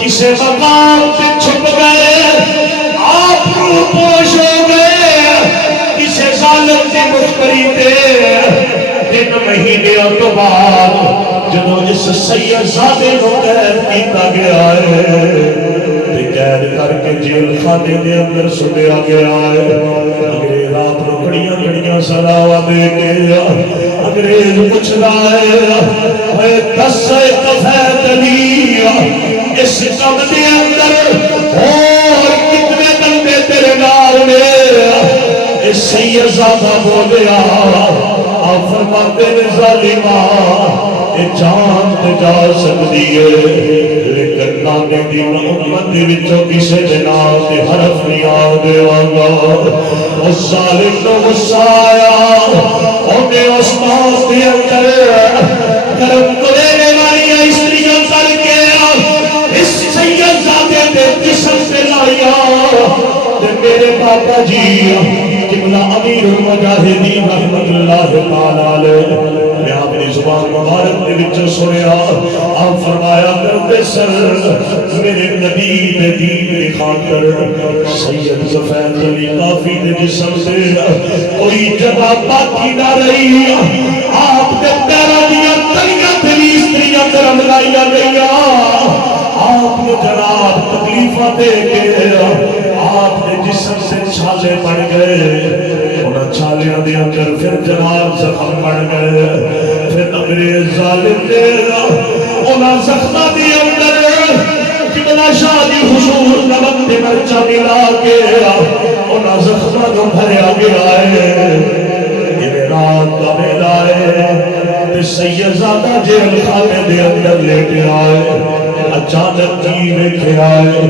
کسے مقام پہ چھپ گئے آپ روح پوش ہو گئے کری تے 3 مہینوں تو بعد جدو اس سید زادے کو قید کیتا گیا ہے تے قید کر کے جیل خانے دے اندر سٹیا گیا ہے انگریز آپ کو بڑیاں بڑیاں سزاواں دے کے انگریز پوچھ رہا ہے اے دس کفیت علی اس کم دے اندر اور کتنے بندے تیرے نال نے اے سید زادہ بولیا آپ فرماتے ہیں ظالمہ اے جان تے جا سکتی ہے لیکن نانے دی امت دی وچوں کسے دے نام تے حرف نہیں آ دیواں گا اس ظالم نو غصہ آیا اونے اس ناس دے اندر گرم کریلے والی استریاں کر کے اس سید زادے دے جسم سے لایا تے میرے بابا جی قبلہ امیر المجاہدین رحمت اللہ تعالی علیہ میں اپنی زبان مبارک دے وچ سنیا آپ فرمایا کرتے سر میرے نبی دے دین دی خاطر سید ظفیر علی کافی دے جسم سے کوئی جگہ باقی نہ رہی آپ دے پیروں دیا تلیاں تلی استریاں کرم لائیاں گئیاں آپ نے جناب تکلیفاں دے کے آپ نے جسم سے چھالے پڑ گئے انہاں چھالیاں دے اندر پھر جناب زخم پڑ گئے پھر انگریز ظالم دے انہاں زخمہ دے اندر قبلہ شاہ دی حضور نمک دے مرچہ ملا کے انہاں زخمہ جو بھریا گیا ہے یہ رات کا ویلا ہے سید زادہ جیل خانے دے اندر لیٹے آئے اچانک جی ویکھے آئے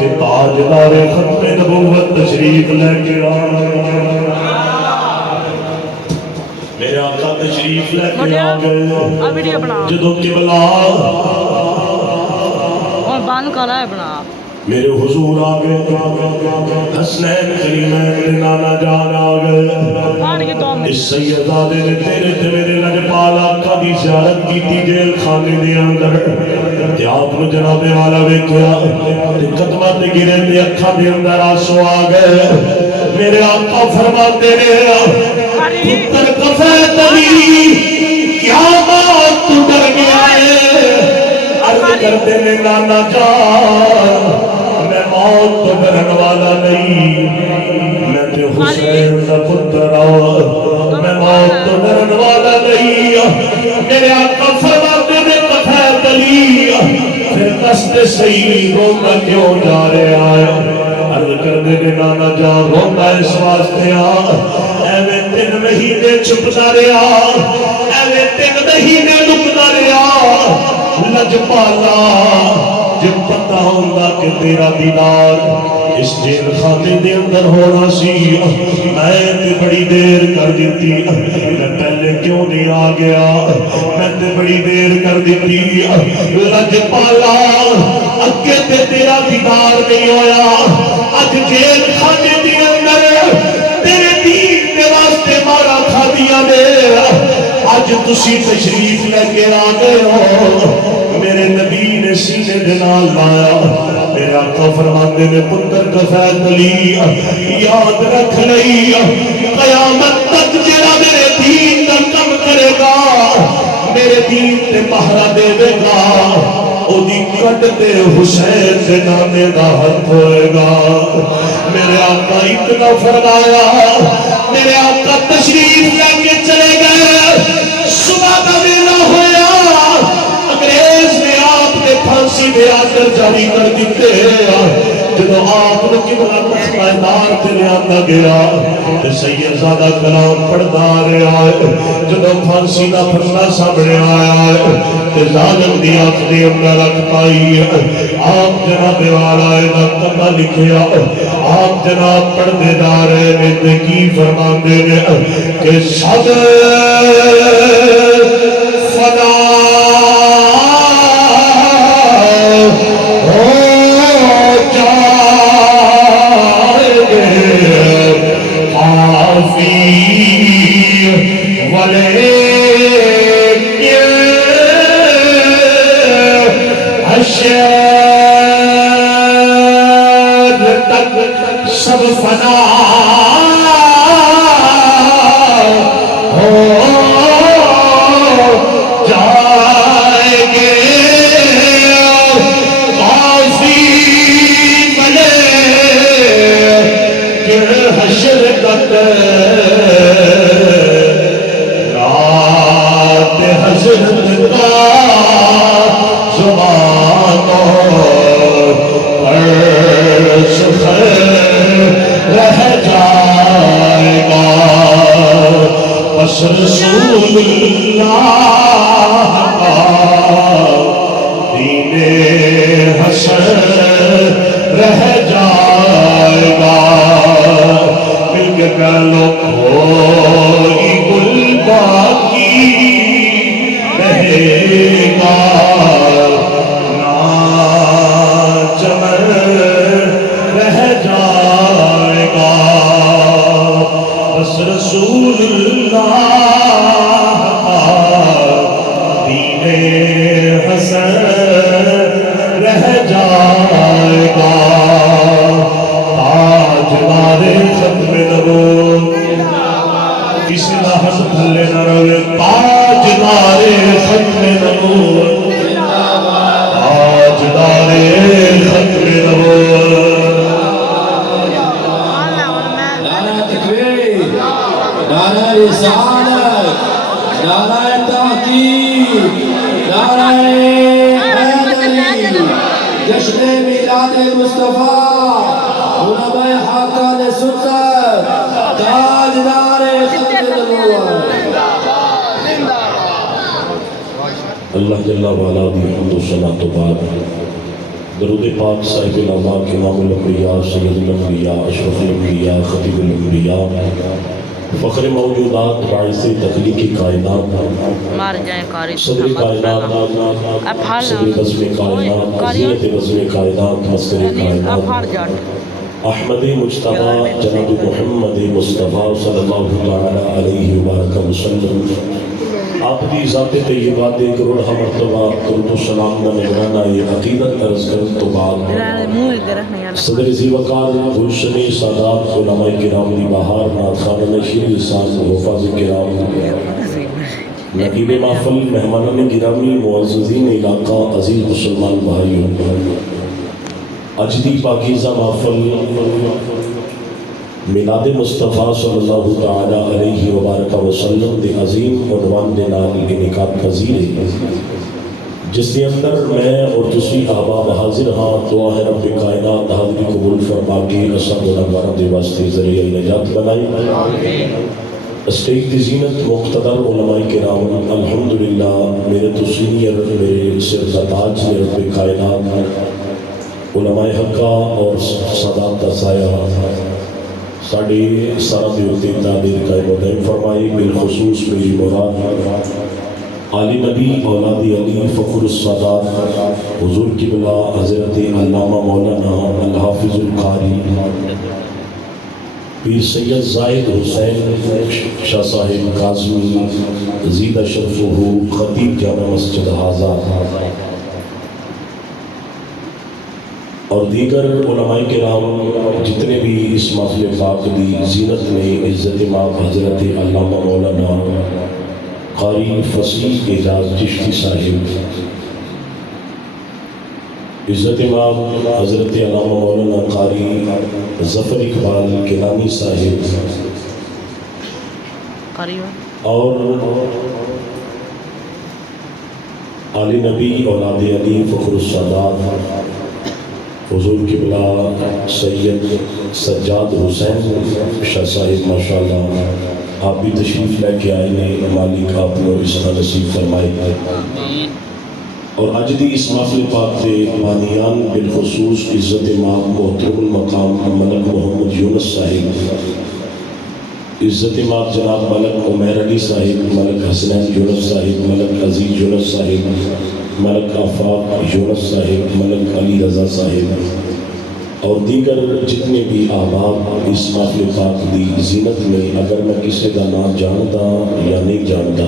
کہ تاجدار ختم نبوت تشریف لے کے آئے میرے آقا تشریف لے کے آگئے جدو قبلہ اور بان کرا ہے بنا میرے حضور آگئے حسنین کریمین نانا جان آگئے اس سیدادے نے تیرے تے میرے لجپال آقا دی زیارت کی تھی جیل خانے دے اندر تے آپ نے جناب والا ویکھیا تے قدمہ تے گرے تے اکھا دے اندر آنسو آگئے میرے آقا فرماتے نے پتر کفیت علی کیا بات تو ڈر گیا ہے عرض کرتے نے نانا جان میں موت تو ڈرن والا نہیں میں تے حسین کا پتر میں موت تو ڈرن والا نہیں میرے آقا فرماتے نے کفیت علی پھر دست صحیح رونا کیوں جا رہے آئے عرض کرتے نے نانا جان رونا اس واسطے ایوے 3 مہینے چھپتا رہا ایوے 3 مہینے لکتا رہا لجپالا جب پتہ ہوندہ کہ تیرا دینار اس جیل خانے دے اندر ہونا سی میں تے بڑی دیر کر دیتی میں پہلے کیوں نہیں آ گیا میں تے بڑی دیر کر دیتی لجپالا اگے تے تیرا دینار نہیں ہویا اج جیل خانے دے اندر تیرے دین کے واسطے مارا کھا دیا نے آج تسی تشریف لے کے آ گئے ہو میرے نبی نے سینے دے نال لایا میرے آقا فرماتے نے پتر کفیت علی یاد رکھ لئی قیامت تک جڑا میرے دین کا کم کرے گا میرے دین تے پہرا دے گا او دی کٹتے حسین سے نانے دا ہاتھ ہوئے گا میرے آقا اتنا فرمایا میرے آقا تشریف لے کے چلے گئے صبح کا ویلا ہویا انگریز نے آپ نے پھانسی دے آکر جاری کر دیتے جب آپ نے قبلہ تخمائدار تے لے آتا گیا سید زادہ کلام پڑھتا رہا ہے جب پھانسی دا پھنسا سامنے آیا ہے ظالم دی آخری اندر رکھ پائی ہے آپ جناب والا ہے کتا لکھیا آپ جناب پڑھتے جا رہے ہیں کی فرمان دے رہے کہ سب فدا سب فنا حشر تک رات حضرت کا زبانوں پر سفر رہ جائے گا بس رسول اللہ کا دین حسن رہ جائے گا مل کے کہہ لو کوئی گل باقی رہے گا نہ چمن رہ جائے گا بس رسول اللہ کا دین حسن رہ جائے گا تاجدار ختم نبوت کسی نہ ہس بھلے نہ رہے تاجدار ختم نبوت تاجدار ختم نبوت نعرہ تکبیر نعرہ رسالت نعرہ تحقیق نعرہ حیدری جشن میلاد مصطفیٰ علماء حقان سنت تاجدار ختم نبوت اللہ جل وعلا دی حمد و ثنا تو بعد درود پاک صاحب العظام امام الانبیاء سید الانبیاء اشرف الانبیاء خطیب الانبیاء فخر موجودات باعث تخلیق کائنات مار جائیں قاری صدر کائنات صدر بزم کائنات زینت بزم کائنات مصدر کائنات احمد مجتبی جناب محمد مصطفیٰ صلی اللہ علیہ وآلہ وسلم آپ کی ذات طیبہ دے کروڑہ مرتبہ درود و سلام کا نگرانہ یہ عقیدت عرض کرن تو بعد صدر زی وقار گلشن سادات علماء کرام دی بہار نات خانہ شیر لسان حفاظ کرام نقیب محفل مہمانان گرامی معززین علاقہ عزیز مسلمان بھائیوں اجدی پاکیزہ محفل میلاد مصطفیٰ صلی اللہ تعالیٰ علیہ وبارک وسلم دے عظیم عنوان دے نال انعقاد پذیر ہے جس کے اندر میں اور تسی احباب حاضر ہاں دعا ہے رب کائنات حاضری قبول فرما کے اسد گناہگاروں دے واسطے ذریعہ نجات بنائی اسٹیج دی زینت مقتدر علماء کرام الحمدللہ میرے تو سینئر میرے سر کا تاج رب کائنات علماء حقہ اور صدات کا سایہ ساڑھے سارا دیوتی تعدیر کا مدعیم فرمائی بالخصوص میری مراد علی نبی اولادی علی فخر السادات حضور قبلہ حضرت علامہ مولانا الحافظ القاری پیر سید زائد حسین شاہ صاحب کاظمی زیدہ شرفہ خطیب جامع مسجد حاضر اور دیگر علماء کرام جتنے بھی اس محفل پاک دی زینت میں عزت مآب حضرت علامہ مولانا قاری فصیح اعجاز چشتی صاحب عزت مآب حضرت علامہ مولانا قاری ظفر اقبال کیلانی صاحب اور علی نبی اولاد علی فخر السادات حضور قبلہ سید سجاد حسین شاہ صاحب ماشاءاللہ آپ بھی تشریف لے کے آئے نے مالک آپ نے رشتہ نصیب فرمائی اور آج دی اس محفل پاک کے بانیان بالخصوص عزت مآب محترم المقام ملک محمد یونس صاحب عزت مآب جناب ملک عمیر علی صاحب ملک حسنین یونس صاحب ملک عزیز یونس صاحب ملک آفاق یونس صاحب ملک علی رضا صاحب اور دیگر جتنے بھی احباب اس محفل پاک دی زینت میں اگر میں کسی کا نام جانتا یا نہیں جانتا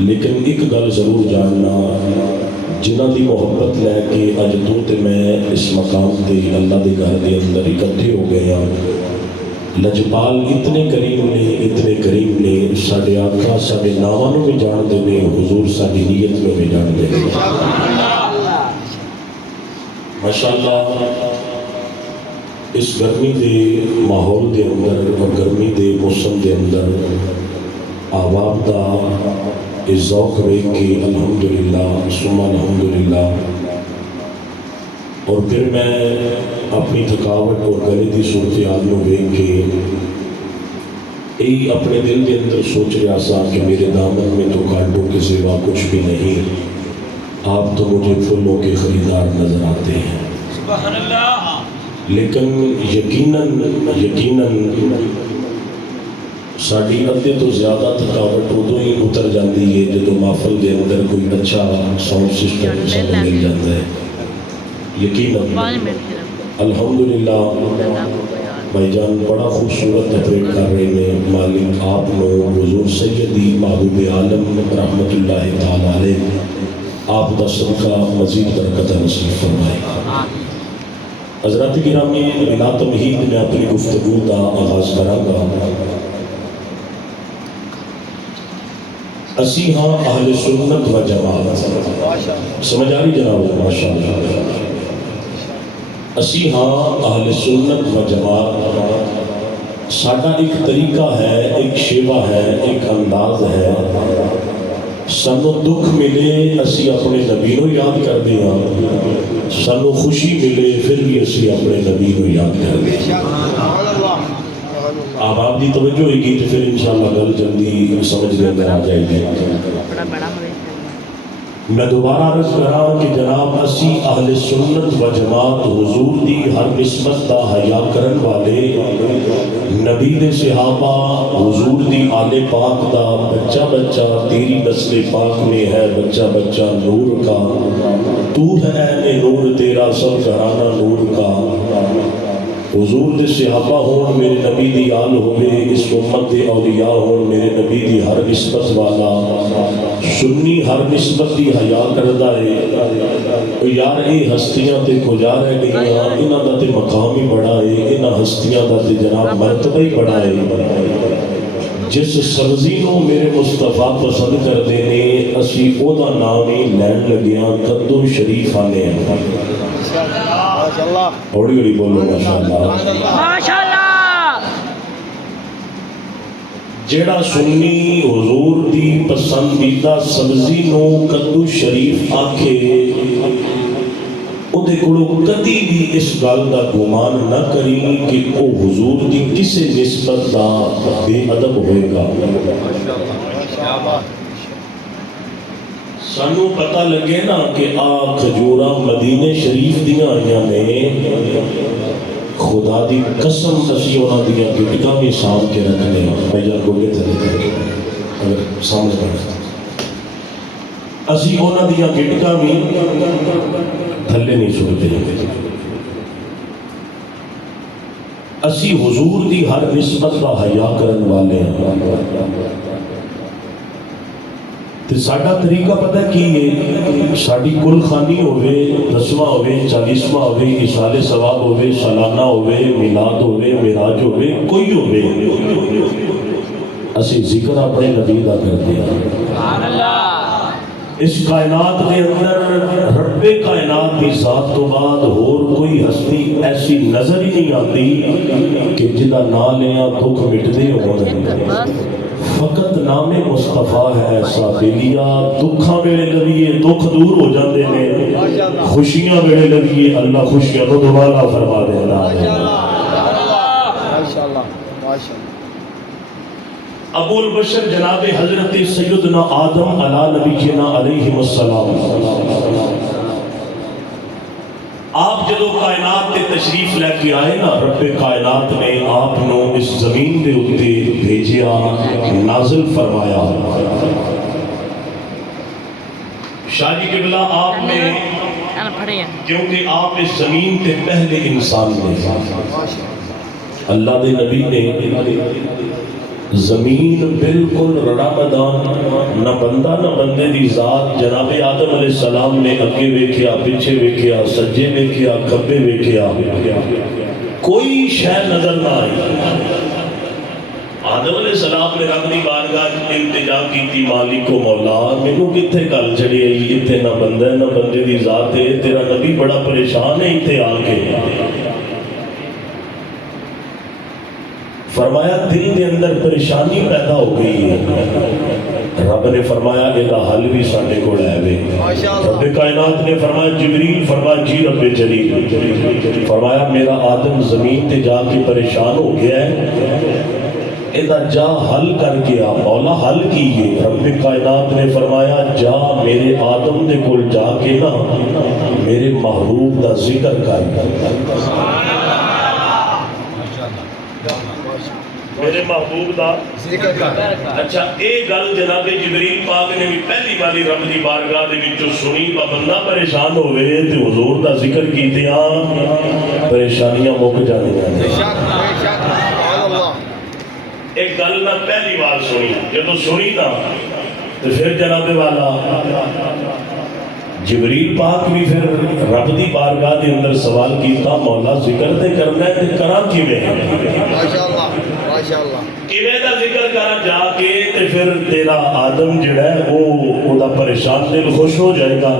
لیکن ایک گل ضرور جاننا جنہ دی محبت لے کے اج تو تے میں اس مقام تے اللہ دے گھر دے اندر اکٹھے ہو گئے ہیں لجپال اتنے کریم نے ساڑھے آقا ساڑھے نامانوں میں جان دینے حضور ساڑھی نیت میں بھی جان دینے ماشاءاللہ اس گرمی دے ماحول دے اندر اور گرمی دے موسم دے اندر آواز دا اس ذوق ویکھ کے الحمدللہ ثم الحمدللہ، اور پھر میں اپنی تھکاوٹ اور گلے کی صورتحال میں ویکھ کے یہی اپنے دل کے اندر سوچ رہا سا کہ میرے دامن میں تو کانٹوں کے سوا کچھ بھی نہیں، آپ تو مجھے پھولوں کے خریدار نظر آتے ہیں۔ سبحان اللہ۔ لیکن یقیناً ساری ادھے تو زیادہ تھکاوٹ ادو ہی اتر جاتی ہے جب محفل کے اندر کوئی اچھا ساؤنڈ سسٹم سانوں مل جاتا ہے۔ یقیناً الحمدللہ بھائی جان بڑا خوبصورت آپریٹ کر رہے ہیں، مالک آپ نو حضور سیدی محبوب عالم رحمت اللہ تعالی علیہ آپ دا صدقہ مزید برکت نصیب فرمائے۔ حضرات گرامی بلا تمہید میں اپنی گفتگو کا آغاز کراں گا۔ اسی ہاں اہل سنت و جماعت، سمجھ آ رہی جناب؟ ماشاءاللہ۔ اسی ہاں اہل سنت و جماعت، ساڈا ایک طریقہ ہے، ایک شیوا ہے، ایک انداز ہے۔ سانو دکھ ملے اسی اپنے نبی نو یاد کرتے ہیں، سانو خوشی ملے پھر بھی اسی اپنے نبی نو یاد کرتے ہیں۔ آپ دی توجہ ہوئے گی تو پھر انشاءاللہ گل جلدی سمجھ میں اندر آ جائے گی۔ میں دوبارہ عرض کر رہا کہ جناب اسی اہل سنت و جماعت حضور دی ہر نسبت دا حیا کرن والے، نبی دے صحابہ حضور دی آل پاک دا بچہ بچہ تیری نسل پاک میں ہے، بچہ بچہ نور کا، تو ہے اے نور تیرا سب گھرانہ نور کا۔ حضور دے صحابہ ہون میرے نبی دی آل ہوئے، اس امت دے اولیاء ہون میرے نبی دی ہر نسبت والا، سنی ہر نسبت دی حیا کردہ ہے۔ یار اے ہستیاں تے کجا رہ گئیاں، انہاں دا تے مقام ہی بڑا ہے، انہاں ہستیاں دا تے جناب مرتبہ ہی بڑا ہے۔ جس سبزی نو میرے مصطفیٰ پسند کر دینے اسی او دا نام ہی لین لگیاں قدو شریف آنے ہیں۔ اوڑی اوڑی بولو ماشاءاللہ۔ جیڑا سنی حضور دی پسندیدہ سبزی نو قدو شریف آکھے، او دے کڑو کدی بھی اس گل دا گمان نہ کریں کہ او حضور دی کسے نسبت دا بے ادب ہوئے گا۔ سانو پتہ لگے نا کہ آ کھجورا مدینے شریف دیاں آئیاں نے، خدا دی قسم اسی انہاں دیاں گٹکاں میں سام کے رکھنے ہیں۔ بھائی جان کو لے تھے اگر سامنے پڑھتا اسی انہاں دیاں گٹکاں میں تھلے نہیں سنتے ہیں۔ اسی حضور دی ہر نسبت کا حیا کرن والے ہیں۔ تے ساڈا طریقہ پتہ کی ہے، ساڈی کل خانی ہوئے، 10واں ہوئے، 40واں ہوئے، اصال ثواب ہوئے، سالانہ ہوئے، میلاد ہوئے، معراج ہوئے، کوئی ہوئے، اسی ذکر اپنے نبی دا کرتے ہیں۔ اس کائنات کے اندر رب کائنات کی ذات تو بعد اور کوئی ہستی ایسی نظر ہی نہیں آتی کہ جدا نام لیا دکھ مٹتے ہوں۔ فقط نام مصطفیٰ ہے ایسا بلیا، دکھاں میرے لبیے دکھ دور ہو جاندے نے، خوشیاں میرے لبیے اللہ خوشیاں کو دوبارہ فرما دینا ہے۔ ابو البشر جناب حضرت سیدنا آدم علی نبینا علیہ السلام، آپ جدو کائنات کے تشریف لے کے آئے نا، رب کائنات نے آپ نو اس زمین دے اتے بھیجیا، نازل فرمایا۔ شاہ جی قبلہ آپ نے، کیونکہ آپ اس زمین کے پہلے انسان نے، اللہ دے نبی نے زمین بالکل رڑا میدان، نہ بندہ نہ بندے دی ذات، جناب آدم علیہ السلام نے اگے ویکھیا، پیچھے ویکھیا، سجے ویکھیا، کھبے ویکھیا، کوئی شے نظر نہ آئی۔ آدم علیہ السلام نے رب دی بارگاہ التجا کیتی، مالک و مولا مینوں کتھے گل چڑھی آئی، اتنے نہ بندہ نہ بندے دی ذات ہے، تیرا نبی بڑا پریشان ہے اتنے آ کے۔ فرمایا دل کے اندر پریشانی پیدا ہو گئی ہے. رب نے فرمایا یہ حل بھی سارے کو لے وے. رب کائنات نے فرمایا جبریل، فرمایا جی رب جلیل. فرمایا میرا آدم زمین تے جا کے پریشان ہو گیا ہے، ادا جا حل کر کے آ. مولا حل کیے. رب کائنات نے فرمایا جا میرے آدم دے کول جا کے نا میرے محبوب دا ذکر کر. میرے محبوب دا ذکر کر. اچھا اے گل جناب جبریل پاک نے بھی پہلی باری رب دی بارگاہ دے وچوں سنی. بندہ پریشان ہوئے تے حضور دا ذکر کیتے ہاں پریشانیاں مک جاندیاں. بے شک بے شک سبحان اللہ. ایک گل نہ پہلی بار سنی، جدوں سنی نا تو پھر جناب والا جبریل پاک بھی پھر رب دی بارگاہ دے اندر سوال کیتا مولا ذکر تے کرنا ہے تے کراں کیویں؟ ماشاءاللہ ماشاءاللہ. کیویں دا ذکر کراں جا کے تے پھر تیرا آدم جڑا ہے او دا پریشان دل خوش ہو جائے گا.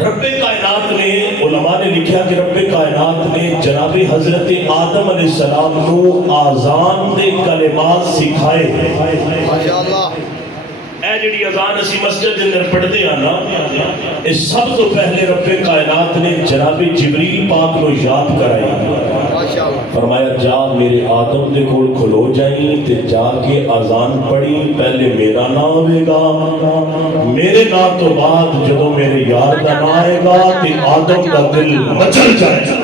رب کائنات نے، علماء نے لکھا کہ رب کائنات نے جناب حضرت آدم علیہ السلام کو آذان دے کلمات سکھائے. ماشاءاللہ. اے جڑی اذان اسی مسجد اندر پڑھتے ہیں نا، اس سب تو پہلے رب کائنات نے جناب جبریل پاک کو یاد کرائی. فرمایا جا میرے آدم دے کول کھلو جائیں تے جا کے اذان پڑھی. پہلے میرا نام آئے گا، میرے نام تو بعد جدو میرے یار کا نام آئے گا تے آدم کا دل مچل جائے گا.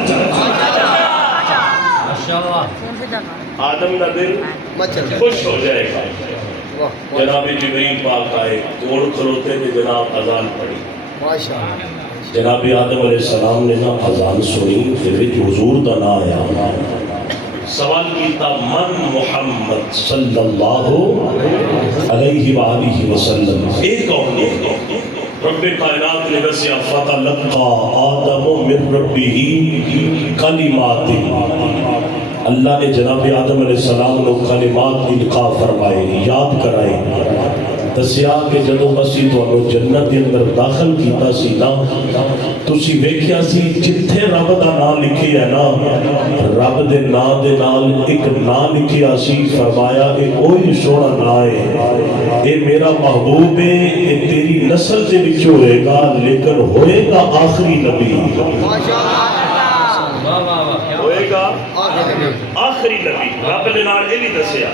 آدم کا دل خوش ہو جائے گا. جناب جبریل پاک آئے، کول کھلوتے تھے، جناب اذان پڑھی. جناب آدم علیہ السلام نے نا اذان سنی، پھر حضور دا نام آیا. سوال کیتا من محمد صلی اللہ علیہ وآلہ وسلم، ایک کون ہے؟ رب کائنات نے دسیا فَتَلَقَّى آدم من ربہ کلمات. اللہ نے جناب آدم علیہ السلام کو کلمات القا فرمائے، یاد کرائے. دسیا کہ جدو اسی تانوں جنت دے اندر داخل کیتا سی نا، تسی ویکھیا سی جتھے رب دا نام لکھیا ہے نا، رب دے نام دے نال ایک نام لکھیا سی. فرمایا اے اوہی سونا نام ہے، اے میرا محبوب ہے، اے تیری نسل دے وچ ہوئے گا لیکن ہوئے گا آخری نبی. ہوئے گا آخری نبی. رب نے نال اے بھی دسیا،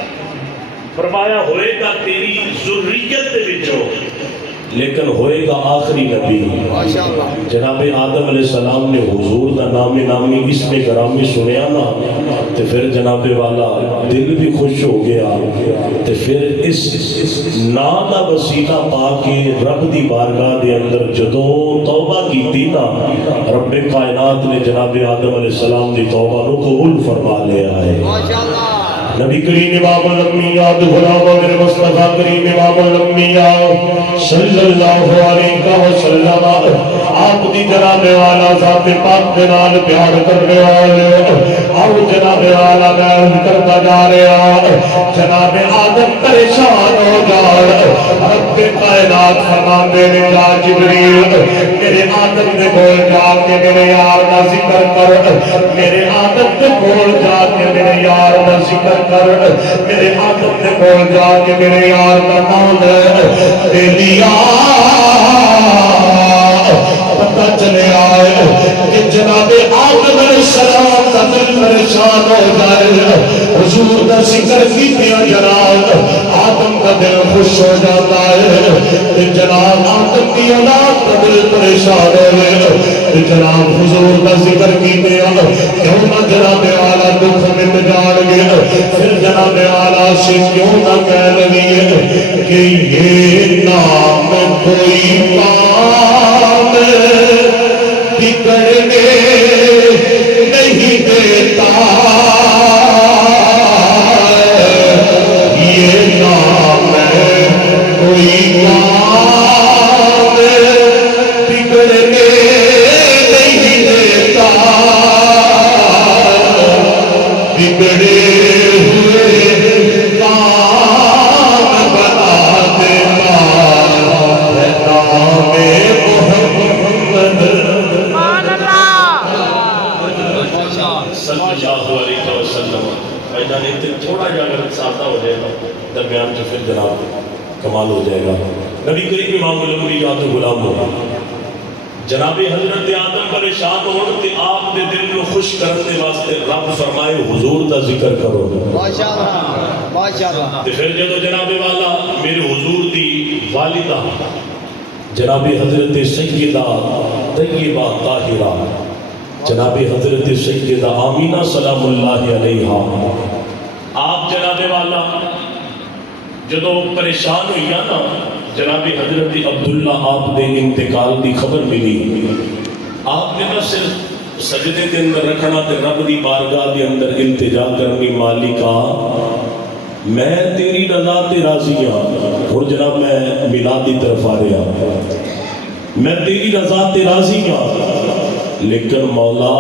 فرمایا ہوئے گا تیری ذریت دے وچوں لیکن ہوئے گا آخری نبی. جناب آدم علیہ السلام نے حضور دا نام نامی اسم گرامی سنیا نا، تو پھر جناب والا دل بھی خوش ہو گیا. تو پھر اس نام دا وسیلہ پا کے رب دی بارگاہ دے اندر جدوں توبہ کیتی نا، رب کائنات نے جناب آدم علیہ السلام دی توبہ کو قبول فرما لیا ہے. نبی کریم امام الانبیاء غلام میرے مصطفیٰ کریم امام الانبیاء صلی اللہ علیہ وسلم آپ دی جناب والا ذات پاک دے نال پیار کرنے والے اور جناب والا بیان کرتا جا رہا. جناب آدم پریشان ہو جا، رب کائنات فرماندے نے جا جبریل میرے آدم دے کول جا کے میرے یار دا ذکر کر، میرے آدم دے کول جا کے میرے یار دا ذکر کر، میرے آدم نے کول جا کے میرے یار کا نام دے لیا. پتہ چلے آئے کہ جناب آدم علیہ السلام کا دل پریشان ہو جائے، حضور کا ذکر کیتیا جناب آدم کا دل خوش ہو جاتا ہے. جناب آدم کی اولاد کا دل پریشان ہوئے، جناب حضور کا ذکر کیتیا کیوں نہ جناب والا دکھ مٹ جان گیا. پھر جناب والا سے کیوں نہ کہہ رہی ہے کہ یہ نام کوئی کام بگڑنے نہیں دیتا، یہ نام کوئی کام بگڑنے نہیں دیتا، بگڑے فائدہ نہیں تھوڑا جا اگر سادہ ہو جائے گا درمیان جو پھر جناب کمال ہو جائے گا. نبی کریم امام الانبیاء یاد غلام ہوگا جناب حضرت آدم پریشان ہون تے آپ دے دل کو خوش کرنے واسطے رب فرمائے حضور دا ذکر کرو. ماشاءاللہ ماشاءاللہ. تے پھر جدو جناب والا میرے حضور دی والدہ جناب حضرت سیدہ طیبہ طاہرہ جناب حضرت سیدہ آمینہ سلام اللہ علیہا آپ جناب والا جدو پریشان ہوئی نا جناب حضرت عبداللہ آپ دے انتقال دی خبر ملی آپ نے نہ صرف سجدے کے اندر رکھنا تے رب دی بارگاہ دے اندر التجا کرنی مالکا میں تیری رضا تے راضی ہوں. اور جناب میں میلاد دی طرف آ رہا میں تیری رضا تے راضی ہوں لیکن مولا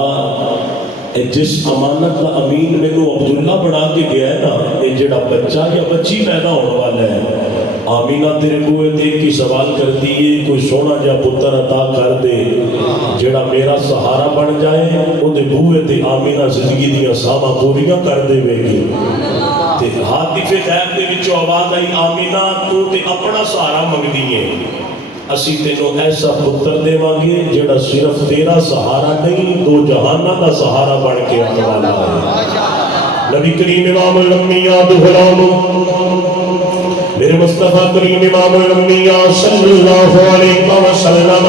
جس امانت کا امین میں نے عبداللہ بنا کے گیا ہے نا یہ جڑا بچہ یا بچی پیدا ہونے والا ہے آمینہ تیرے بوئے تے کی سوال کرتی ہے کوئی سونا جا پتر عطا کر دے جڑا میرا سہارا بن جائے وہ دے بوئے تے آمینہ زندگی دیا ساما پوریاں کر دے گی. تے حاطف غیب دے وچوں آواز آئی آمینہ تو تے اپنا سہارا منگدی ہے اسی تینوں ایسا پتر دے مانگے جڑا صرف تیرا سہارا نہیں دو جہانہ کا سہارا بن کے آنے والا ہے. نبی کریم امام الانبیاء غلام میرے مصطفیٰ کریم امام الانبیاء صلی اللہ علیہ وسلم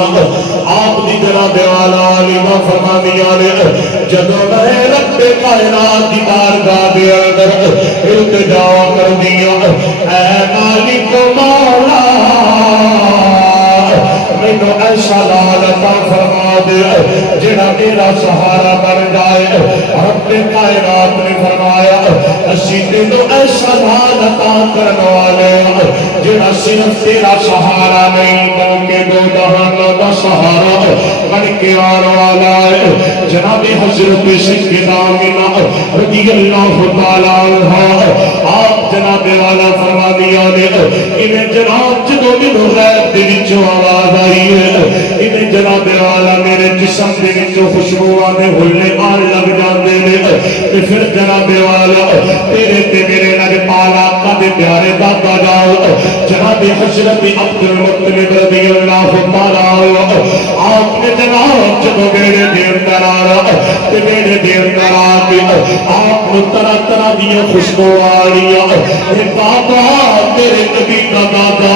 آپ دی جناب والا علیمہ فرما دیا نے جدو میں رب کائنات دی بارگاہ دے اندر التجا کر دیا اے مالک مولا مینوں ایسا لال عطا فرما دے جڑا میرا سہارا بن جائے. رب کائنات نے فرمایا اسی تینوں ایسا لال عطا کرنے والے جڑا صرف تیرا سہارا نہیں بلکہ دو جہانوں کا سہارا بن کے آنے والا ہے. جناب حضرت سیدہ آمینہ رضی اللہ تعالیٰ عنہا آپ جناب والا فرما دیا نے انہیں جناب جدو منو غیب دے وچوں آواز آئی ہے انہیں جناب والا میرے جسم دے وچوں خوشبو آنے ہلے آن لگ جاندے نے تے پھر جناب والا تیرے تے میرے لگ پالا قد پیارے دادا جاؤ جناب حضرت عبد المطلب رضی اللہ تعالیٰ آپ نے جناب جدو میرے دے اندر آ رہا تے میرے دے اندر آ کے آپ نے طرح طرح دیا خوشبو آ رہی اے بابا تیرے نبی کا دادا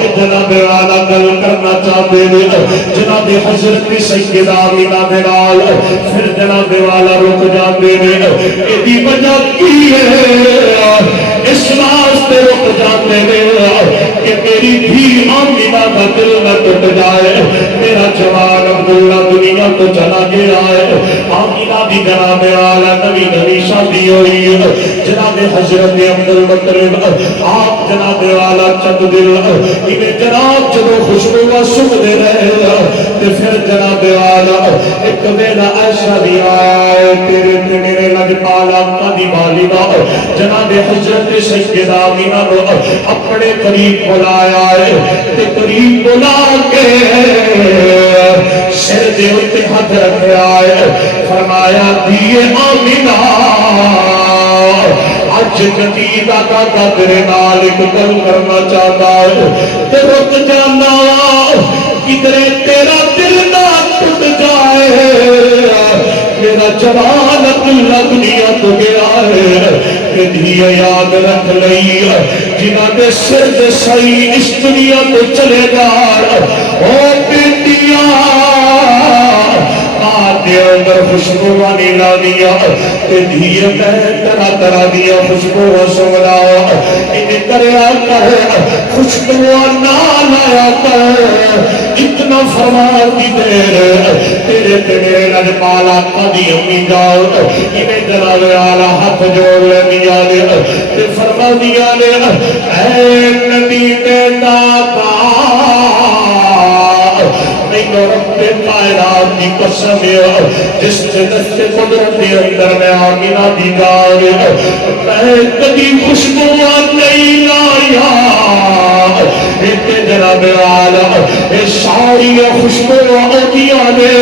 اے جناب والا گل کرنا چاہتے ہیں جناب حضرت سیدہ آمینہ دے نال پھر جناب والا رک جاتے ہیں ایدی وجہ کی ہے اس واسطے رک جاتے ہیں کہ میری بھی آمینہ کا دل نہ ٹوٹ جائے میرا جوان عبداللہ دنیا تو چلا گیا ہے آمینہ بھی جناب والا نبی نبی شادی ہوئی ہے جناب حضرت عبد المطلب آپ جناب والا چند دل انہیں جناب جب خوشبو سکھ دے رہے تو پھر جناب والا ایک ویلا ایسا بھی آئے تیرے تے میرے لگ پالا قدی والدہ جناب حضرت سیدہ آمینہ رو اپنے قریب بلایا ہے تے قریب بلا کے سر دے اتے ہاتھ رکھے آئے فرمایا دیئے آمینہ آج جدیدہ کا تیرے نال ایک گل کرنا چاہتا ہے تے رک جانا کدھرے تیرا دل نہ ٹوٹ جائے میرا جوان عبداللہ دنیا تو گیا ہے کہ دھیے یاد رکھ لئی جنہ دے سر دے سائی اس دنیا تو چلے جا او بیٹیاں دے اندر خوشبو آنی لا دیا تے دھیے میں طرح طرح دیا خوشبو سملا انہیں کریا کر خوشبو نہ لایا کر اتنا فرمان دی دیر تیرے تے میرے لج پالا قدی امی جاؤ انہیں جناب آلہ ہاتھ جوڑ لے دیا لے تے فرما دیا لے اے نبی دے دادا رب کائنات کی قسم جس سے دست قدرت کے اندر میں آمینہ دی جار میں کبھی خوشبو نہیں لایا ایک جناب آلہ اے ساری خوشبو آدیا نے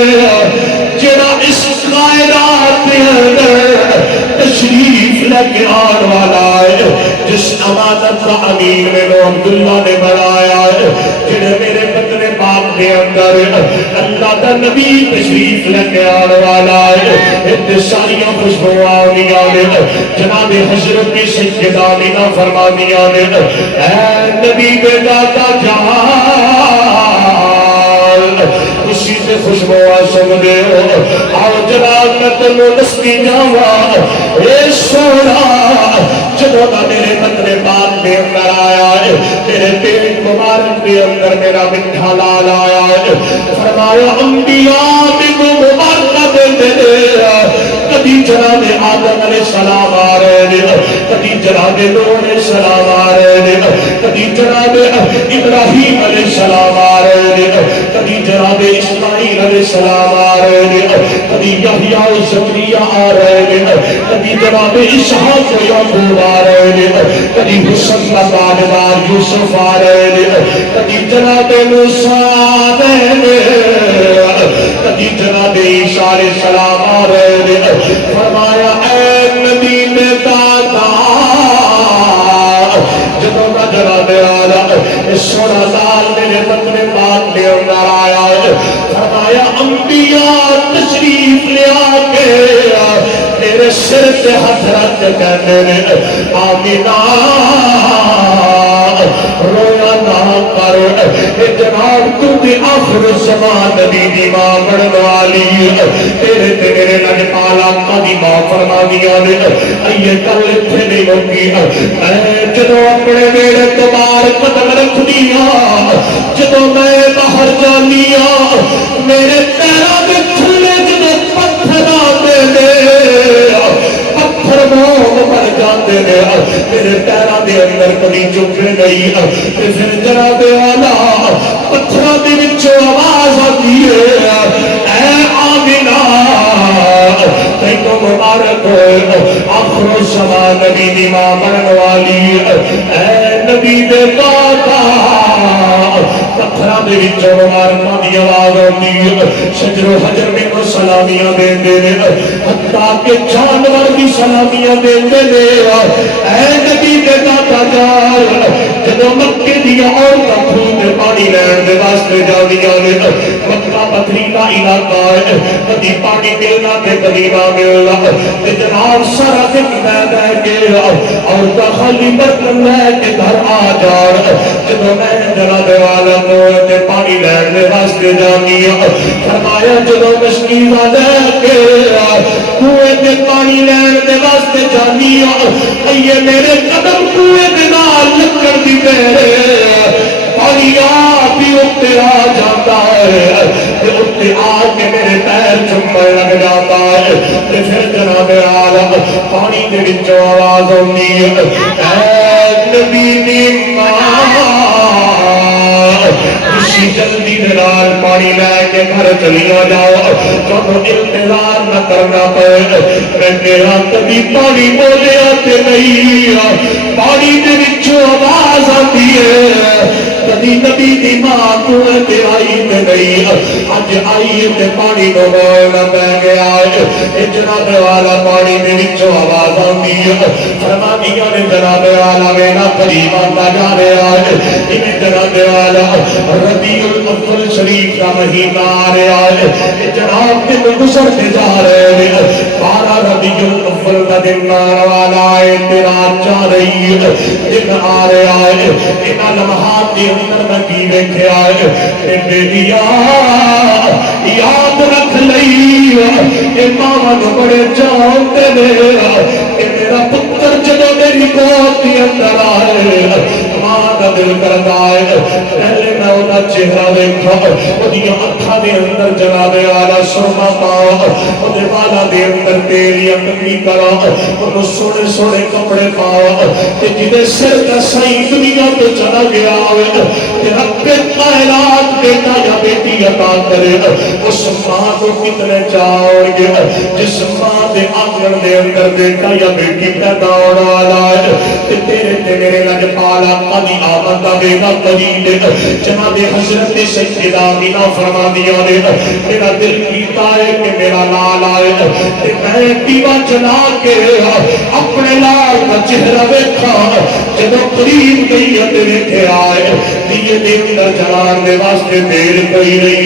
جڑا اس کائنات کے اندر تشریف لے کے آن والا ہے جس امانت کا امین میں نو عبداللہ نے بنایا ہے جنہیں میرے بدن پاک کے اندر اللہ کا نبی تشریف لے کے آن والا ہے اتنے ساریاں خوشبوئیں آنیاں نے جناب حضرت سیدہ آمینہ فرمانیاں نے اے نبی بے داتا جہان اسی سے خوشبوئیں سمجھے ہو آؤ جناب میں تنو نسلی جاوا اے سونا جدو نہ میرے بدن پاک کے اندر آیا ہے میرے پیٹ مبارک کے اندر میرا مٹھا لال آیا ہے فرمایا انبیاء میں مبارکہ دیتے دے کبھی جناب آدم علیہ السلام آ رہے ہیں کبھی جناب نوح علیہ السلام آ رہے ہیں کبھی جناب ابراہیم علیہ السلام آ رہے ہیں کبھی جناب اسماعیل علیہ السلام آ رہے ہیں کبھی یحییٰ و زکریا آ رہے ہیں کبھی جناب اسحاق و یعقوب آ رہے ہیں کبھی حسن کا تاجدار یوسف آ رہے ہیں کبھی جناب موسیٰ کبھی جناب عیسیٰ علیہ السلام آ رہے ہیں فرمایا اے نبی میں دادا جنہوں کا جناب آلہ سونا لال میرے بدن پاک میں اندر آیا ہے فرمایا انبیاء تشریف لے آکے میرے سر سے ہاتھ رکھ کے کہتے ہیں آمینہ رویا نہ کر اے جناب تو بھی آخر زمان نبی دی ماں بڑھن والی تیرے تے میرے لج پالا کدی ماں فرما دیا نے یہ گل اتنے نہیں ہوگی میں جدو اپنے میرے تو باہر قدم رکھ دیا جدو میں باہر جانیا میرے پیرا میں کھلے جدو پتھر آتے دے پتھر موم بن جاتے دے میرے پیرا دے اندر کبھی چکے نہیں پھر جناب آلہ پتھرہ دے وچوں آواز آتی ہے اے آمینہ تینوں مبارک ہوئے آخر الزمان نبی دی ماں بنن والی اے نبی دے دادا پتھرہ دے وچوں مبارکاں دی آواز آتی شجر و حجر میں کو سلامیاں دے دے حتیٰ کہ جانور بھی سلامیاں دے دے اے نبی دے دادا جان جدو مکے دیا اور کا خون دے پانی لین دے واسطے جانیاں نے مکہ پتھریلا علاقہ ہے کبھی پانی ملنا تے کبھی نہ ملنا تے جناب سارا دن میں بہ گیا اور کا خالی برتن لے کے گھر آ جان جدو میں جناب والا تے پانی لین دے واسطے جانیاں فرمایا جدو مشکیزہ لے کے کنویں تے پانی لین دے واسطے جانیاں یہ میرے قدم کنویں دے نال لکڑ دی میرے پانی آپ ہی اٹھتے آ جاتا ہے اٹھتے آ کے میرے پیر چمبر لگ جاتا ہے پھر جناب عالم پانی دے وچوں آواز ہوندی ہے اے نبی دی ماں اسی جلدی دلال پانی لے کے گھر چلیا جاؤ تو انتظار نہ کرنا پڑے میں تیرا کبھی پانی بولے آتے نہیں پانی دے وچوں آواز آتی ہے کبھی نبی دی ماں کوئے تے آئی تے نہیں اج آئی تے پانی نو بولنا پہ گیا ہے جناب والا پانی دے وچوں آواز آتی ہے فرما دیا نے جناب والا میرا قریب آتا جا رہا ہے انہیں جناب والا ربیع الاول شریف کا مہینہ آ رہا ہے جناب دن گزرتے جا رہے ہیں 12 ربیع الاول کا دن آنے والا ہے تیرا جا رہی ہے دن آ رہا ہے انہاں لمحات کے اندر میں کی دیکھا ہے بیٹیا یاد رکھ لئی کہ ماں کو بڑے چاہتے کہ میرا پتر جدو میری گود کے اندر آئے ماں کا دل کرتا ہے پہلے میں انہاں چہرہ دیکھا انہاں اکھاں دے اندر جناب آلہ سرما پاؤ انہاں والا دے اندر تیل یا کنگی کرا انہاں سوڑے سوڑے کپڑے پاؤ کہ جنہیں سر کا سائیں دنیا تو چلا گیا ہوئے کہ رب کائنات بیٹا یا بیٹی عطا کرے اس ماں کو کتنے چاہو گے جس ماں دے آنگن دے اندر بیٹا یا بیٹی پیدا ہونے والا ہے کہ تیرے تے میرے لج پال والا قد آمد بینا قریب جناب حضرت سیدہ آمینہ فرما دیا نے میرا دل کیتا ہے کہ میرا لال آئے کہ میں دیوہ جلا کے اپنے لال کا چہرہ دیکھا جب قریب گئی ہے دیکھے آئے دیئے دیکھنا جلال دے واسطے دیر کوئی نہیں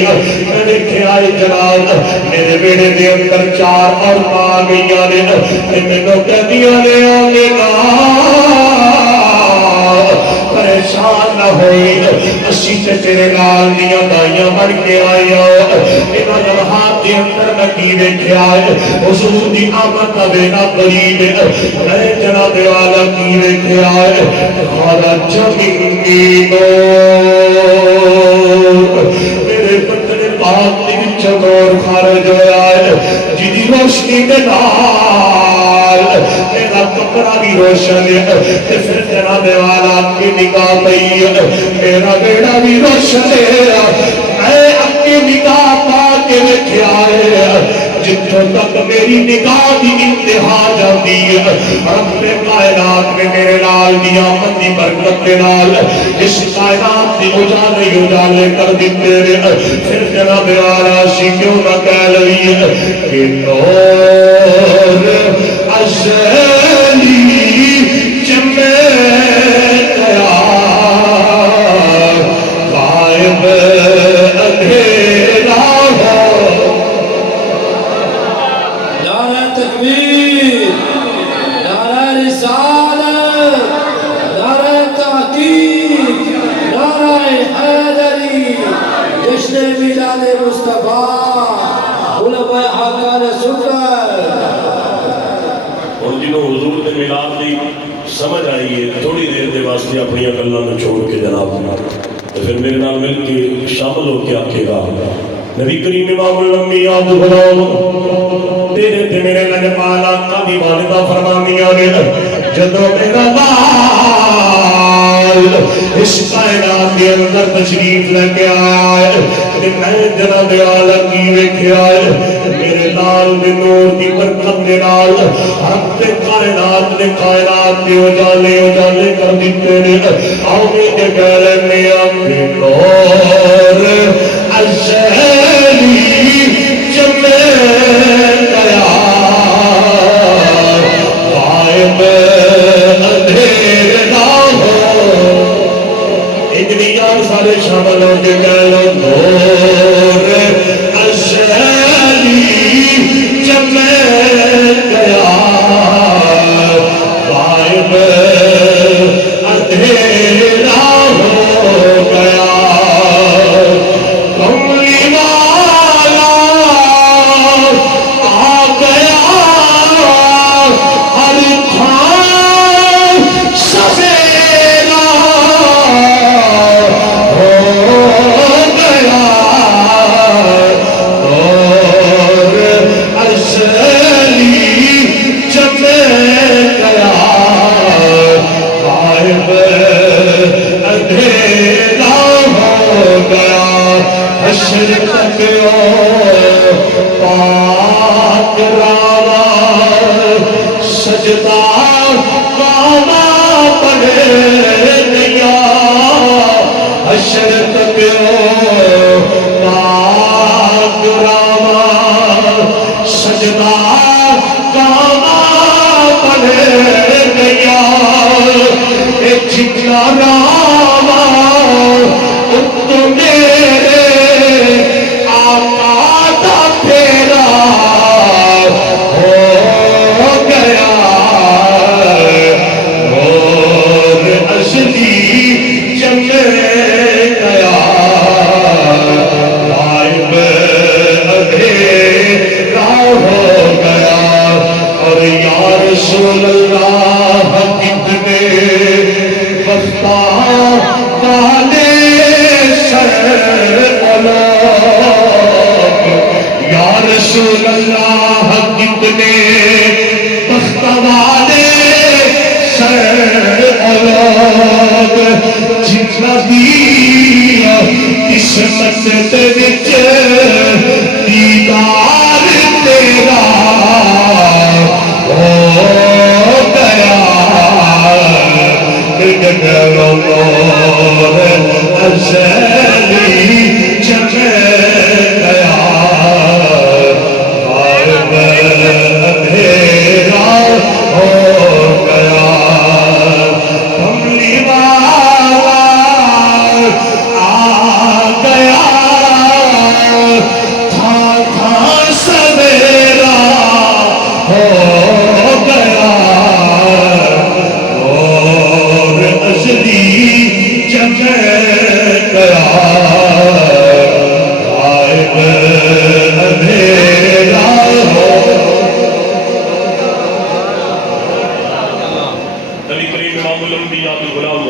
میں دیکھے آئے جلال میرے بیڑے دے اندر 4 اور آ گئی آنے کہ میں تو کہہ دیا نے آنے پریشان نہ ہوئی اسی تے تیرے لال دیا دائیاں بڑھ کے آئی اینا جب ہاتھ دے اندر میں کی دیکھے آئے حضور دی آمد کا بینا قریب میں جناب والا کی دیکھے آئے خارج منی نور میرے پتر پاک دی چنور خارج ہویا ہے جدی روشنی دے نال میرا کپڑا بھی روشن ہے پھر جناب والا کی نگاہ پئی میرا بیڑا بھی روشن ہے میں اپنی نگاہ پا کے دیکھا ہے جتوں تک میری نگاہ دی انتہا جاتی ہے رب کائنات میں میرے لال دی آمد دی برکت کے نال اس کائنات دی اجالے کر دیتے رہے پھر جناب والا سی کیوں نہ کہہ لئی ہے کہ نور ازلی جمع گیا غائب اندھیرا ہو نعرہ تکبیر نعرہ رسالت نعرہ تحقیق نعرہ حیدری جشن میلاد مصطفیٰ علماء حقان سنت اور جنہوں حضور نے میلاد دی سمجھ آئی ہے تھوڑی دیر دے واسطے اپنی اکلہ میں چھوڑ کے جناب تو پھر میرے نال مل کے شامل ہو کے آکے گا نبی کریم امام الانبیاء عبد الغلام تیرے تے میرے لج پالا کا دی والدہ فرمانیاں نے جدو میرا لال اس کائنات کے اندر تشریف لے کے آیا ہے کہ میں جناب والا کی ویکھے آئے میرے لال دے نور دی برکت دے نال رب کائنات دے اجالے کر دیتے نے آؤ میرے کہہ رہے ہیں نور ازلی جمع گیا غائب اندھیرا ہو اتنی یار سارے شامل ہو کے کہہ لو نور ازلی جمع گیا غائب اندھیرا ہو گیا کملی والا آ گیا ہر تھان سویرا ہو گیا اور ازلی جمع گیا غائب اندھیرا ہو گیا حشر تک پاک راوا سجدہ کاما پڑھے دیا حشر تک پاک راوا سجدہ کاما پڑھے دیا ایک جھکنا راوا تو میرے آقا دا پھیرا ہو گیا نور ازلی جمع گیا غائب اندھیرا ہو گیا اور یا رسول اللہ کتنے بختہ والے یا رسول اللہ کتنے بخت والے سر اولاد جتنا دیا قسمت دے وچ دیدار تیرا ہو گیا نبی کریم امام الانبیاء کے غلام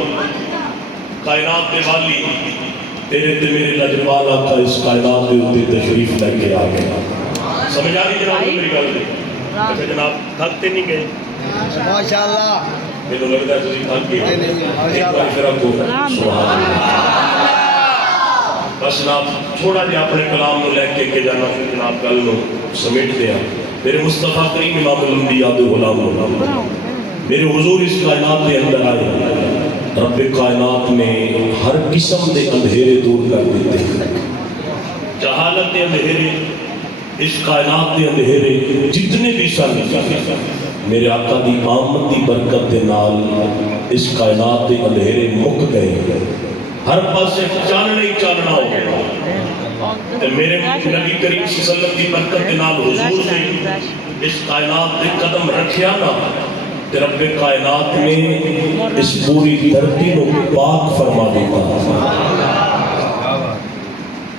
کائنات کے والی تیرے تے میرے لجپال آقا اس کائنات کے اوپر تشریف لے کے آ گئے. سمجھ آ رہی جناب میری گل دی؟ اچھا جناب تھکتے نہیں گئے؟ ماشاءاللہ. مجھے لگتا ہے تسی تھک گئے. ایک بار پھر آپ کو سبحان اللہ. بس جناب تھوڑا جہا اپنے کلام کو لے کے جانا پھر جناب گل کو سمیٹ دیا. میرے مصطفیٰ کریم امام الانبیاء کے غلام میرے حضور اس کائنات کے اندر آئے. رب کائنات نے ہر قسم کے اندھیرے دور کر دیتے. جہالت کے اندھیرے، اس کائنات کے اندھیرے جتنے بھی سن میرے آقا دی آمد دی برکت دے نال اس کائنات کے اندھیرے مک گئے. ہر پاسے چاننا ہی چاننا ہو گیا. میرے نبی کریم صلی اللہ علیہ وسلم کی برکت کے نال حضور نے اس کائنات کے قدم رکھیا نا، رب کائنات نے اس پوری دھرتی کو پاک فرما دیتا.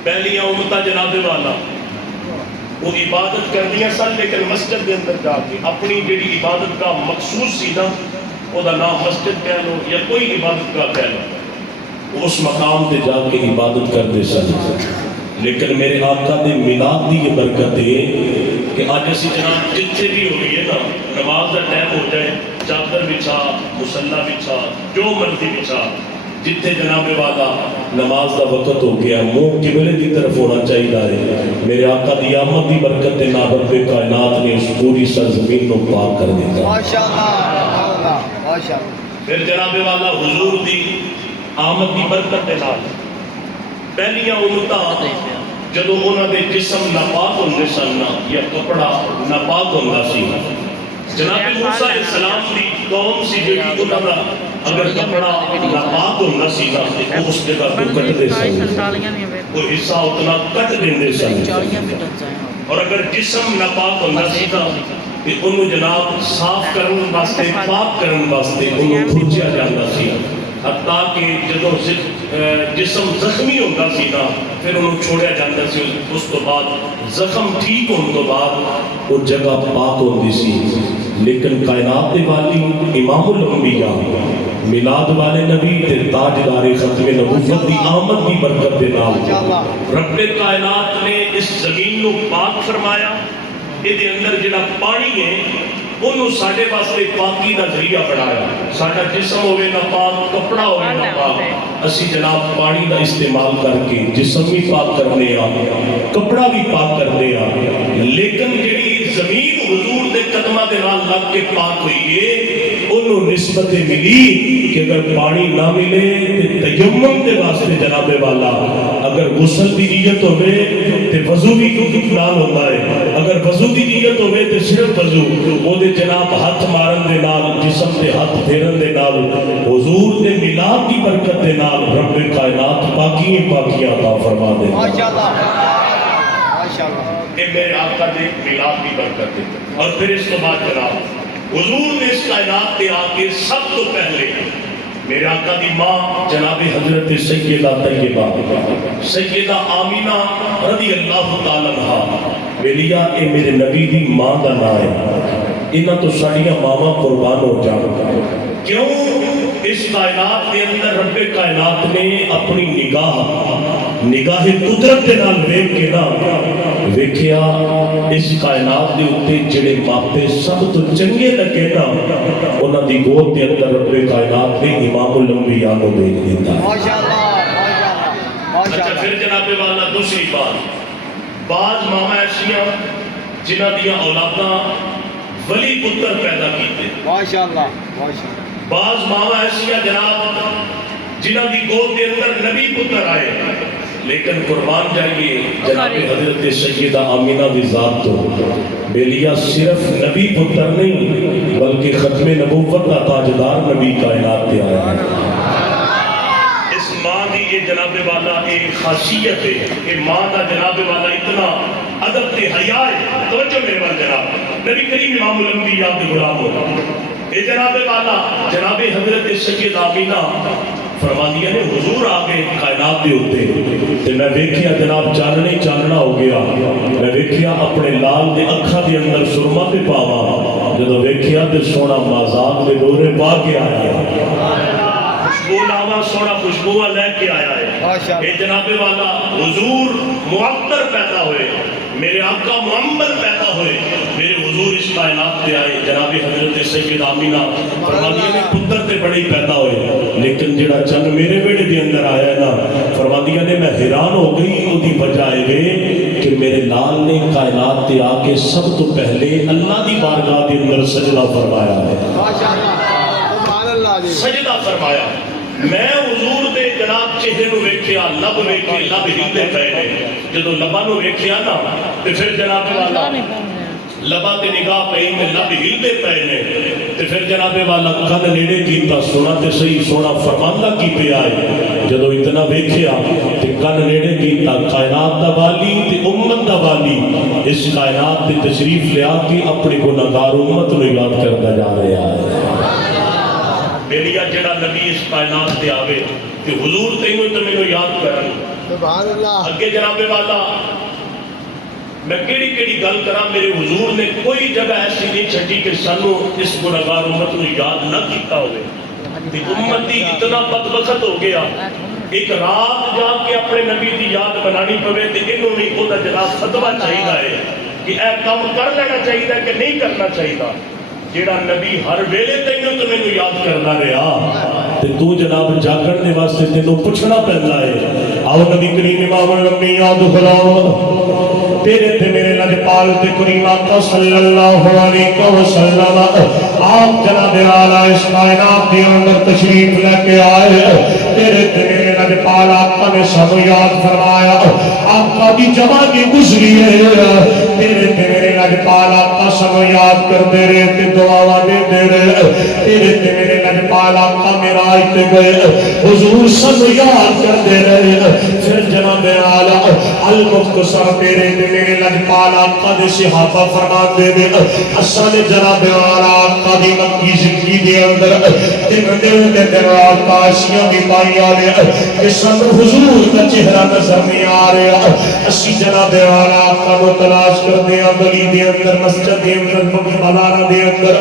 پہلی امت جناب والا وہ عبادت کردیاں سن، لیکن مسجد کے اندر جا کے اپنی جڑی عبادت کا مخصوص سی نا، وہ دا نام مسجد کہہ لو یا کوئی عبادت کا کہہ لو، اس مقام تے جا کے عبادت کرتے سن. لیکن میرے آقا دے میلاد دی یہ برکت ہے کہ آج اسی جناب جتنے بھی ہوئی ہے نا، نماز کا ٹائم ہو جائے، چادر بچھا، مصلی بچھا، جو مرضی بچھا، جتنے جناب والا نماز کا وقت ہو گیا منہ قبلے کی طرف ہونا چاہیے ہے. میرے آقا دی آمد دی برکت کے نال رب کائنات نے اس پوری سرزمین کو پاک کر دیتا. ماشاءاللہ. ماشاءاللہ. پھر جناب والا حضور دی آمد دی برکت کے نال پہلیاں امتاں جدو انہوں دے جسم ناپاک ہوندے سن یا کپڑا ناپاک ہوندا سی، جناب موسیٰ علیہ السلام دی قوم سی جڑی انہوں دا اگر کپڑا ناپاک ہوندا سی نا وہ اس جگہ کو کٹ دے سن، کوئی حصہ اتنا کٹ دیندے سن. اور اگر جسم ناپاک ہوندا سی نا کہ انہوں جناب صاف کرن واسطے، پاک کرن واسطے انہوں کھرچیا جاندا سی. حتیٰ کہ جدو جسم زخمی ہوتا سی نا پھر انہوں چھوڑیا جاتا سی. اس تو بعد زخم ٹھیک ہونے تو بعد وہ جگہ پاک ہوتی سی. لیکن کائنات والی امام الانبیاء میلاد والے نبی تے تاجدار ختم نبوت دی آمد دی برکت دے نال رب کائنات نے اس زمین کو پاک فرمایا. یہ اندر جڑا پانی ہے انہوں ساڑھے واسطے پاکی دا ذریعہ بڑھایا. ساڑھا جسم ہوئے نا پاک، کپڑا ہوئے نا پاک، اسی جناب پانی دا استعمال کر کے جسم بھی پاک کرنے کپڑا بھی پاک کرنے. لیکن جڑی زمین حضور دے قدمہ دے نال لگ کے پاک ہوئی ہے انہوں نسبت ملی کہ اگر پانی نہ ملے تو تیمم دے واسطے جناب والا اگر غسل دی نیت ہوئے تو وضو بھی نال ہوتا ہے. اگر وضو دی نیت ہوئے تو صرف وضو وہ دے جناب ہاتھ مارن دے نال، جسم دے ہاتھ پھیرن دے نال حضور دے میلاد دی برکت دے نال رب کائنات پاکیاں عطا فرما دے. ماشاءاللہ. ماشاءاللہ. یہ میرے آقا دے میلاد دی برکت ہے. اور پھر اس کے بعد جناب حضور نے اس کائنات کے آگے سب تو پہلے میرے آقا دی ماں جناب حضرت سیدہ طیبہ سیدہ آمینہ رضی اللہ تعالیٰ عنہ ویلیا اے میرے نبی دی ماں دا نام ہے. انہاں تو ساڑیاں ماما قربان ہو جان. کیوں؟ اس کائنات کے اندر رب کائنات نے اپنی نگاہ قدرت کے نال ویکھ کے نا ویکھیا اس کائنات دے اوتے جڑے ماپے سب تو چنگے لگے نا انہاں دی گود دے اندر رب کائنات نے امام الانبیاء کو بھیج دیتا. ماشاءاللہ. اچھا پھر جناب والا دوسری بات، بعض ماما ایسیاں جنہ دیا اولاداں ولی پتر پیدا کیتے. ماشاءاللہ. ماشاءاللہ. بعض ماں ایسی جناب جنہوں کی گود کے اندر نبی پتر آئے، لیکن قربان جائیے جناب حضرت سیدہ آمینہ دی ذات تو بیلیا صرف نبی پتر نہیں بلکہ ختم نبوت کا تاجدار نبی کائنات تے آیا ہے۔ اس ماں دی یہ جناب والا ایک خاصیت ہے کہ ماں دا جناب والا اتنا ادب تے حیا ہے۔ توجہ میرے وال جناب، نبی کریم امام الانبیاء دے غلام ہو یہ جناب والا جناب حضرت سیدہ آمینہ فرماندیاں نے حضور آگے کائنات دے ہوتے تے میں ویکھیا جناب چاننے چاننا ہو گیا، میں ویکھیا اپنے لال دے اکھا دے اندر سرما تے پاوا، جدو ویکھیا تے سونا مازاق دے ڈورے پا کے آیا، خوشبو لاوا سونا خوشبو لے کے آیا ہے۔ اے جناب والا حضور معطر پیدا ہوئے، میرے آقا محمد پیدا ہوئے، میرے حضور اس کائنات تے آئے۔ جناب حضرت سیدہ آمینہ فرماندیاں نے پتر تے بڑے پیدا ہوئے، لیکن جڑا چند میرے بیڑے دے اندر آیا ہے نا، فرماندیاں نے میں حیران ہو گئی او دی وجہ ہے کہ میرے لال نے کائنات تے آ کے سب تو پہلے اللہ دی بارگاہ دے اندر سجدہ فرمایا ہے، سجدہ فرمایا۔ میں حضور دے جناب چہرے نو ویکھیا، لب ویکھے، لب ہلدے پے نے، جدو لباں نو ویکھیا نا تے پھر جناب والا لباں تے نگاہ پئی میں لب ہلدے پے نے تے پھر جناب والا کن نیڑے کیتا، سونا تے صحیح سونا فرماندا کی پیا ہے، جدو اتنا ویکھیا تے کن نیڑے کیتا، کائنات دا والی تے امت دا والی اس کائنات تے تشریف لیا کے اپنے گناہگار امت نو یاد کرتا جا رہا ہے۔ بیلیا جڑا نبی اس کائنات تے آوے کہ حضور تینوں تو میں یاد کرن، سبحان اللہ۔ اگے جناب والا میں کیڑی کیڑی گل کراں، میرے حضور نے کوئی جگہ ایسی نہیں چھڈی کہ سانو اس گناہگار امت نو یاد نہ کیتا ہوئے۔ تے امتی اتنا بدبخت ہو گیا، ایک رات جا کے اپنے نبی دی یاد بنانی پوے تے انہوں نے او دا جناب فتویٰ چاہیدا ہے کہ اے کام کر لینا چاہیدا کہ نہیں کرنا چاہیدا۔ جیڑا نبی ہر ویلے تینوں تو مینوں یاد کردا رہا تے تو جناب جاگن دے واسطے تینوں پوچھنا پیندا ہے۔ آؤ نبی کریم امام الانبیاء دو غلام تیرے تے میرے لجپال تے کریم آقا صلی اللہ علیہ وسلم آپ جناب اعلیٰ اس کائنات کے اندر تشریف لے کے آئے، تیرے تے میرے لجپال آقا نے سب یاد فرمایا، آقا دی جوانی گزری ہے، تیرے تے میرے لجپال آقا سب یاد کر دے رہے تے دعاواں دے رہے، تیرے تے میرے لجپال آقا معراج تے گئے، حضور سب یاد کر دے رہے، پھر جناب اعلیٰ المختصر تیرے تے میرے لجپال آقا دے صحابہ فرما دے دے اصل جناب اعلیٰ آقا دی مکی زندگی دے اندر دن دن رات کاشیاں بھی پائی آلے کہ سب حضور کا چہرہ نظر نہیں آ رہا، اسی جناب اعلیٰ آقا کو تلاش کر دے گلی دے اندر، مسجد دے اندر، بازار دے اندر،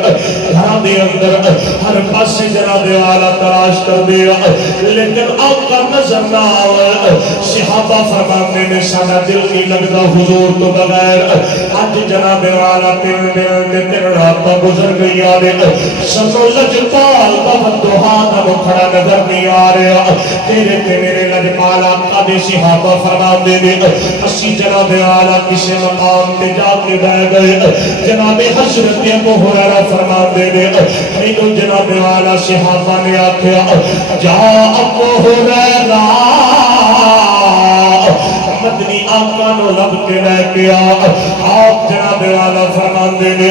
گھر دے اندر، ہر پاس جناب اعلیٰ تلاش کر دے لیکن آقا نظر نہ آئے۔ صحابہ فرماتے میں سارا دل نہیں لگتا حضور تو بغیر، آج جناب اعلیٰ تین رات گزر گئی آرے سنو لجپال کا بدوہا نہ کھڑا نظر نہیں آ رہا، تیرے تے میرے لجپال آقا دے صحابہ فرماتے دے اسی جناب اعلیٰ کسی مقام تے جا کے بیٹھ گئے، جناب حضرت ابو ہریرہ فرماتے دے میرے جناب اعلیٰ صحابہ نے آکھیا جا ابو ہریرہ مدنی آقا نو لب کے لے کے آپ جناب اعلیٰ فرماندے نے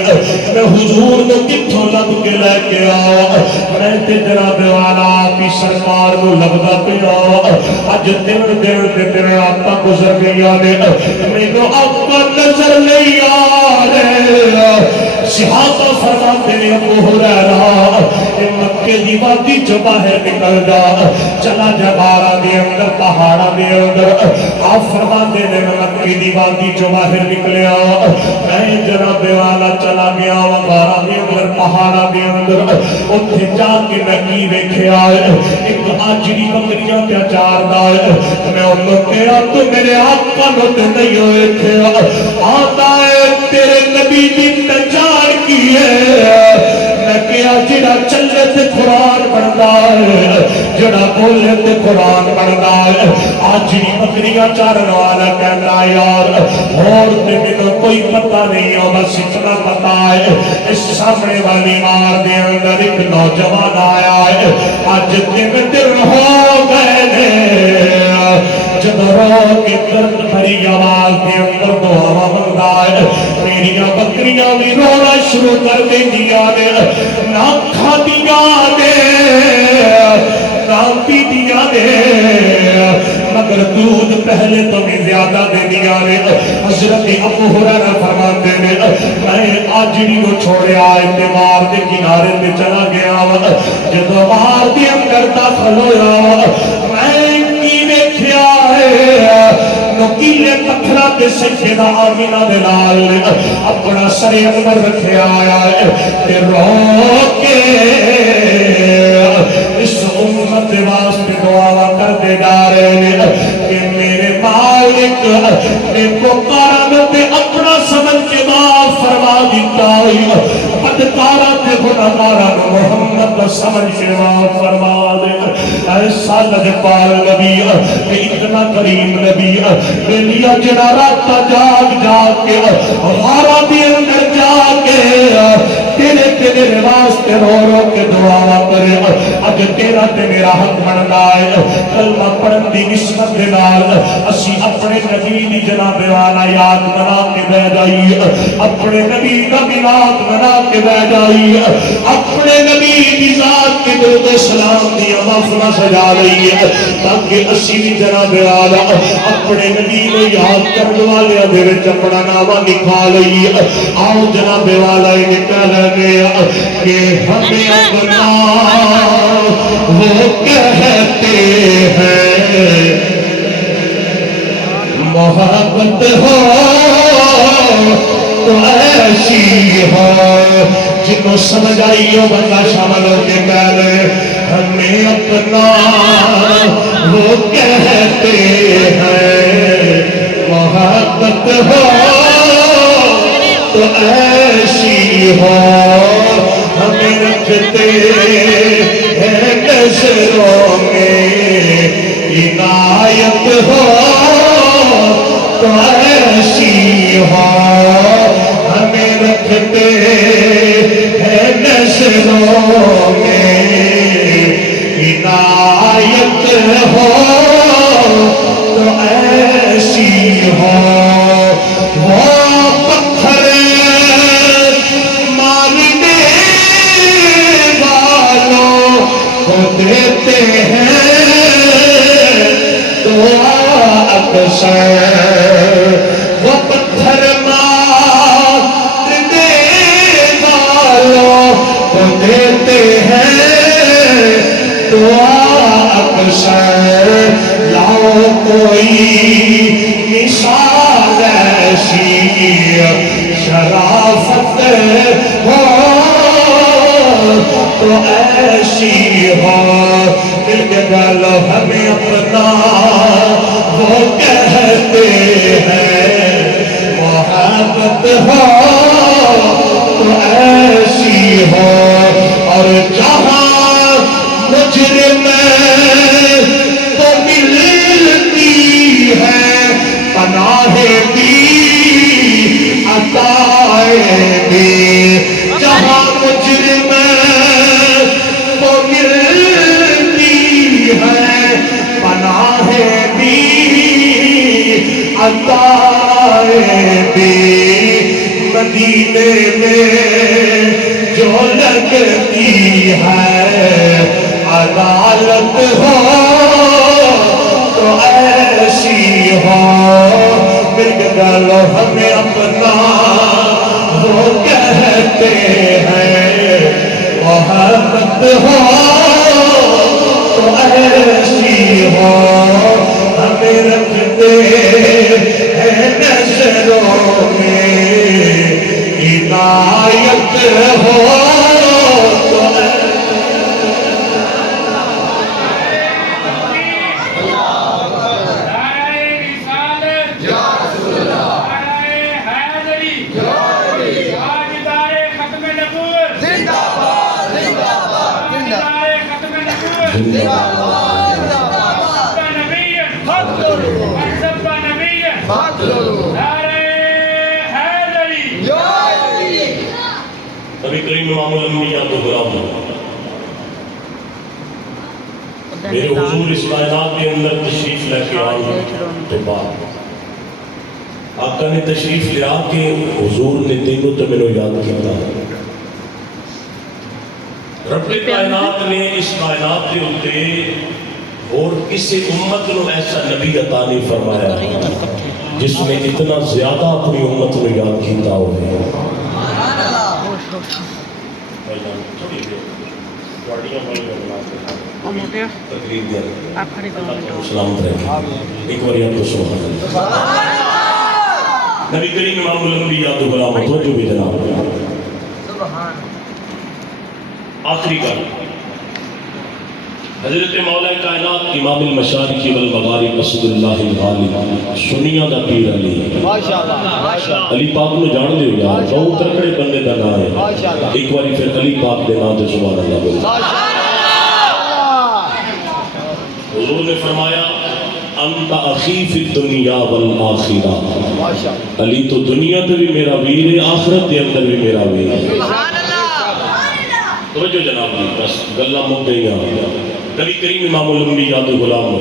میں حضور نو کتھوں لب کے لے کے میں تے جناب اعلیٰ کی سرکار نو لبدا پیا اج دن راتاں گزر گئی نے مینوں آقا نظر نہیں آ رہے۔ صحابہ فرماتے نے ابو ہریرہ مکے دی وادی چوں باہر نکل جا، چلا جا غاراں دے اندر، پہاڑاں دے اندر، آپ فرماتے نے میں مکے دی وادی چوں باہر نکلیا، میں جناب اعلیٰ چلا گیا غاراں دے اندر، پہاڑاں دے اندر، اوتھے جا کے میں کی ویکھیا ایک آجری بکریاں تے چار دا میں انہوں کہا تو میرے آقا نو تے نہیں ہوئے تھے آتا ہے تیرے نبی دی پہچان کی ہے، میں کیا جڑا چلے تے قرآن پڑھتا ہے، جڑا بولے تے قرآن پڑھدا ہے اج دی بکریاں چارن والا کہندا یار اور تے مینوں کوئی پتہ نہیں ہو بس اتنا پتہ ہے اس سامنے والی مار دے اندر ایک نوجوان آیا ہے اج 3 دن ہو گئے نے جب رو کے درد بھری آواز کے اندر دعا منگتا ہے میری بکریاں بھی رونا شروع کر دیا نے نہ کھا دیا نے نہ پی دیا نے مگر دودھ پہلے تو بھی زیادہ دے دیا نے حضرت ابو ہریرہ فرماتے نے میں آجڑی کو چھوڑے آئے تے مار دے کنارے پہ چلا گیا جب مار دے اندر داخل ہویا میں کی دیکھیا نکیلے پتھرہ کے سجدہ آمینہ دلال نے اپنا سر انور رکھے آیا ہے کہ رو کے اس امت واسطے دعا کر دے جا رہے ہیں کہ میرے مالک نے پکارا میں اپنا سمجھ کے معاف فرما دیتا ہوں بدکارا تے گناہگارا محمد سمجھ کے معاف فرما دے ایسا لجپال نبی اتنا کریم نبی لیا جڑا راتا جاگ جاگ کے غارہ بھی اندر جاگ کے تیرے واسطے رو رو کے دعا کرے اج تیرا تے میرا حق بندا ہے کلمہ پڑھن دی نسبت دے نال اسی اپنے نبی دی جناب والا یاد بنا کے بیٹھ جائیے اپنے نبی دا ملاد بنا کے بیٹھ جائیے اپنے نبی دی ذات کے درود و سلام دی محفل سجا لئیے تاکہ اسی بھی جناب والا اپنے نبی کو یاد کرنے والے دے وچ اپنا نام لکھا لئیے آؤ جناب والا نکل گیا کہ ہمیں اپنا وہ کہتے ہیں محبت ہو تو ایسی ہو جنہوں سمجھ آئی ہو بندہ شامل ہو کے پہلے ہمیں اپنا وہ کہتے ہیں محبت ہو تو ایسی ہو ہمیں رکھتے ہیں نظروں میں عنایت ہو تو ایسی ہو ہمیں رکھتے ہیں نظروں میں عنایت ہو تو ایسی ہو وہ دیتے ہیں دعا اکثر وہ پتھر مارنے والوں کو دیتے ہیں دعا اکثر لاؤ کوئی مثال ایسی شرافت ہو تو ایسی ہو دل کے گالو ہمیں اپنا وہ کہتے ہیں محبت ہو تو ایسی ہو اور جہاں مجرم تو ملتی ہے پناہ بھی عطائیں بھی جہاں مجرم عطائیں بھی مدینے میں جو لگتی ہے عدالت ہو تو ایسی ہو مل گلو ہمیں اپنا وہ کہتے ہیں محبت ہو تو ایسی ہو ہمیں رکھتے ہیں نظروں میں عنایت ہو تو زندہ باد زندہ باد زندہ نبی کریم امام الانبیاء تو غلام میرے حضور اس کائنات کے اندر تشریف لے کے آئے تو بعد آقا نے تشریف لے آ کے حضور نے دینوں تو میں نے یاد کیا رب کائنات نے اس کائنات کے اندے اور کسی امت نے ایسا نبی عطا نہیں فرمایا جس نے اتنا زیادہ اپنی امت میں یاد کیتا ہو تقریب دیا سلامت رہے ایک بار یاد تو سبحان اللہ نبی کریم امام الانبیاء تو غلام توجہ بھی جناب آخری گل حضرت مولا کائنات امام المشارق والمغارب اسد اللہ الغالب سنیاں دا پیر علی علی پاک نو جان دے یار بہت تکڑے بندے دا نام ہے ایک باری پھر علی پاک دے نام تے سبحان اللہ بولو حضور نے فرمایا انت اخی فی الدنیا والآخرہ علی تو دنیا تے بھی میرا ویر ہے آخرت کے اندر بھی میرا ویر ہے توجہ جناب جی بس گلہ مک گئی نبی کریم امام الانبیاء تو غلام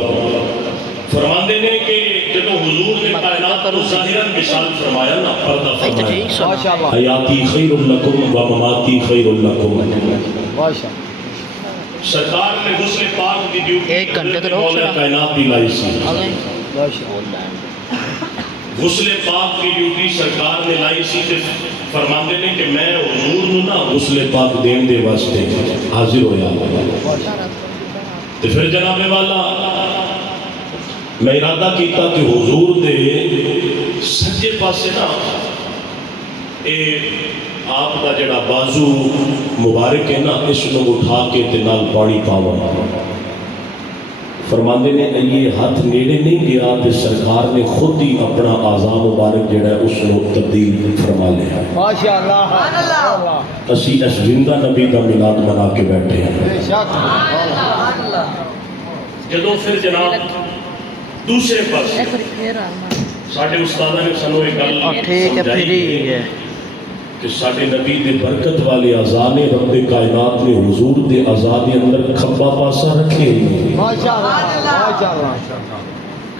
فرماندے نے کہ جب حضور نے کائنات کو ظاہراً مثال فرمایا نا پردہ فرمایا حیاتی خیر لکم و مماتی خیر لکم سرکار نے غسل پاک کی ڈیوٹی ایک گھنٹے تو مولا کائنات بھی لائی سی غسل پاک کی ڈیوٹی سرکار نے لائی سی فرماندے نے کہ میں حضور نو نا غسل پاک دین دے واسطے حاضر ہویا تو پھر جناب والا میں ارادہ کیتا کہ حضور دے سجے پاسے نا آپ کا جڑا بازو مبارک ہے نا اس نو اٹھا کے نال پانی پاوا فرماندے نے یہ ہاتھ نیڑے نہیں گیا تو سرکار نے خود ہی اپنا اعضاء مبارک جڑا ہے اس کو تبدیل فرما لیا ماشاءاللہ اسی اس زندہ نبی کا میلاد منا کے بیٹھے ہیں جدو پھر جناب دوسرے پاس ساڈے استادہ نے سنو ایک گل سمجھائی ہے کہ ساڈے نبی دے برکت والے اعضاء نے رب کائنات نے حضور دے اعضاء دے اندر کھبا پاسا رکھے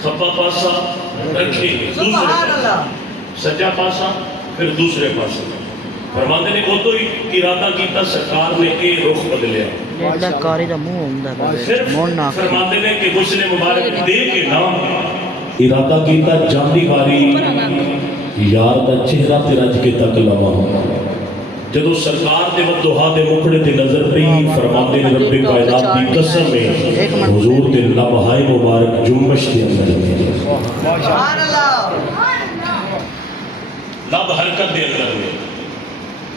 کھبا پاسا رکھے دوسرے سجا پاسا پھر دوسرے پاسا فرماندے نے وہ تو ارادہ کیتا سرکار نے اے رخ بدلیا کاری دا منہ ہوندا فرماندے نے کہ غسل مبارک دے کے نام ارادہ کیتا جاندی باری یار دا چہرہ تے رج کے تک لوا جدو سرکار دے ودوہا دے مکڑے تے نظر پئی فرماندے نے رب کائنات دی قسم ہے حضور دے لمحائے مبارک جنبش دے اندر میں سبحان اللہ لب حرکت دے اندر میں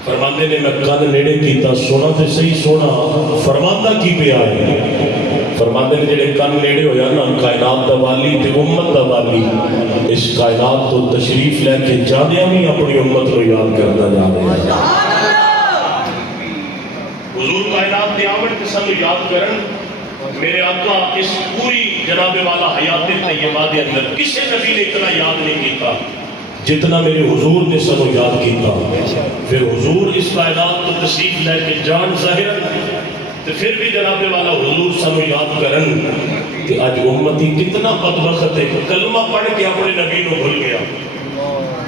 فرماندے نے میں کان نیڑے کیتا سونا تے صحیح سونا فرماندہ کی پہ آئے فرماندے نے جڑے کان نیڑے ہویا نا کائنات دا والی تے امت دا والی اس کائنات تو تشریف لے کے جانے ہمیں اپنی امت کو یاد کرنا جا رہے ہیں حضور کائنات دی آمد کے سنو یاد کرن میرے آقا اس پوری جناب والا حیات طیبہ دے اندر کسی نبی نے اتنا یاد نہیں کیتا جتنا میرے حضور نے سنو یاد کیتا پھر حضور اس کائنات تو تشریف لے کے جان ظاہر تو پھر بھی جناب والا حضور سنو یاد کرن کہ آج امتی کتنا بدبخت ہے کلمہ پڑھ کے اپنے نبی نو بھول گیا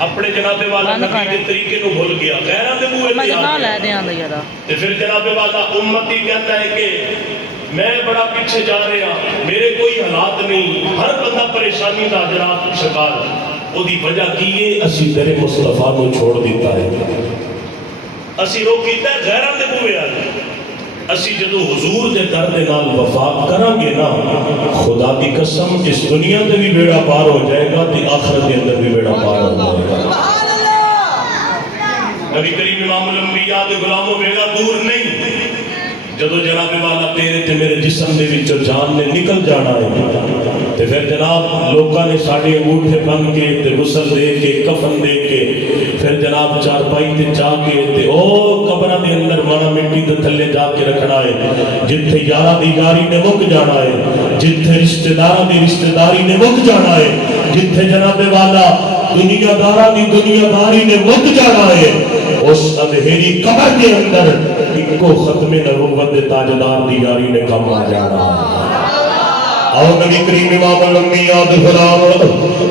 اپنے جناب والا نبی کے طریقے نو بھول گیا غیرہ دے بوئے نہیں آگیا تو پھر جناب والا امتی کہتا ہے کہ میں بڑا پیچھے جا رہا میرے کوئی حالات نہیں ہر بندہ پریشانی دا جناب شکار وہ دی وجہ کیے اسی در مصطفیٰ کو چھوڑ دیتا ہے اسی رو کیتا ہے غیرہ دے بوئے آگیا اسی جدو حضور دے در دے نال وفاق کریں گے نا خدا دی قسم اس دنیا دے بھی بیڑا پار ہو جائے گا تے آخرت دے اندر بھی بیڑا پار ہو جائے گا نبی کریم امام الانبیاء دے غلاموں بیڑا دور نہیں جدو جناب والا تیرے تے میرے جسم دے وچوں جان نے نکل جانا ہے تے پھر جناب لوگاں نے ساڑے انگوٹھے بن کے تے غسل دے کے کفن دے کے پھر جناب چارپائی تے جا کے تے او قبرہ دے اندر مانا مٹی تے تھلے جا کے رکھنا ہے جتھے یارہ دی یاری نے مک جانا ہے جتھے رشتہ دارہ دی رشتہ داری نے مک جانا ہے جتھے جناب والا دنیا دارہ دی دنیا داری نے مک جانا ہے اس اندھیری قبر کے اندر ایک کو ختم نبوت تاجدار دی یاری نے کم آ جانا ہے آؤ نبی کریم امام الانبیاء دفرام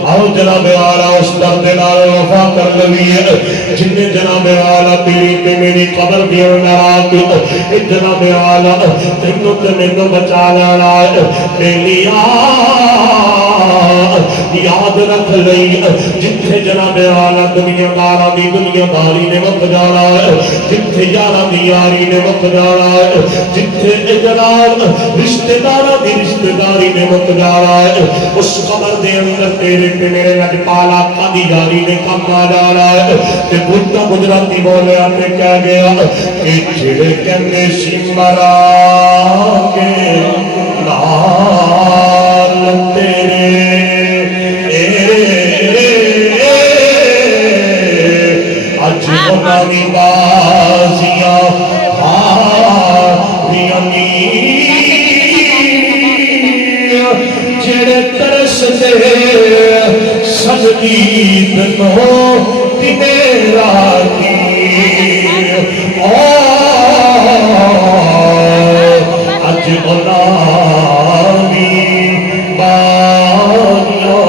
آؤ جناب آلہ اس درد نال وفا کر لوی جن جناب آلہ تیری تے میری قبر بھی اندر آکے جناب آلہ تینوں تے میں بچا لینا لیا یاد رکھ لئی جتھے جناب آلہ دنیا دارہ دی دنیا داری نے وقت جانا ہے جتھے یارہ دی یاری نے وقت جانا ہے جتھے جناب رشتہ دارہ دی رشتہ داری نے وقت جانا ہے اس قبر دے اندر تیرے تے میرے لجپالا قدی یاری نے کم آ جانا ہے تے بھٹا گجراتی بولے آتے کہہ گیا کہ جڑے کہنے سمرا کے نال تیرے اجھونانی بازیاں ہاریانی جڑے ترس دے سجدید نو دنے راتی اجھونانی بازیاں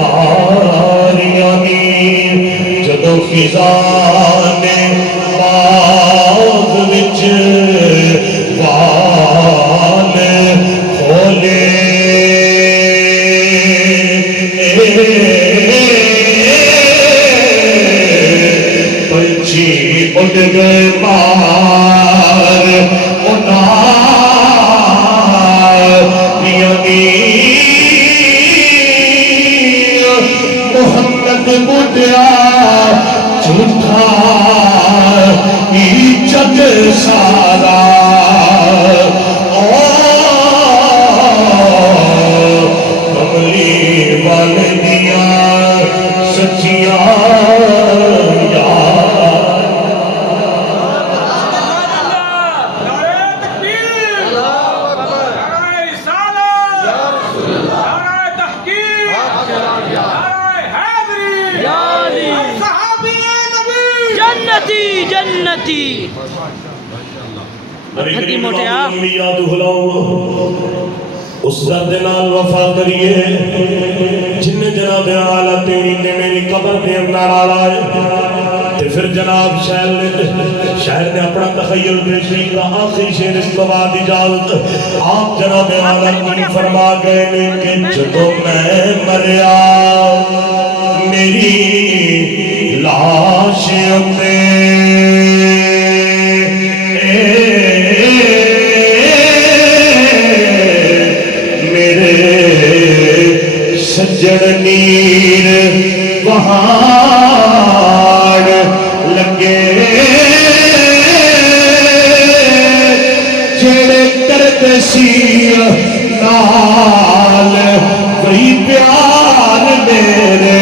ہاریانی جدو خزان باغ وچ وال کھولے پنچھی اڑ گئے پار محمد بڑھیا جھوٹا ہی جگ سارا کملی والدیاں سچیاں جنتی جنتی نبی کریم یاد بھلاؤ اس درد نال وفا کریے جن جناب اعلیٰ تیری نے میری قبر دے اندر آلائے تے پھر جناب شاعر نے اپنا تخیل پیش کیا آخری شعر اس کے بعد اجازت آپ جناب اعلیٰ کی فرما گئے کہ جدو میں مریا میری لاش اتے سجڑ نیر وہاں لگے جڑے کرد سی نال وہی پیار میرے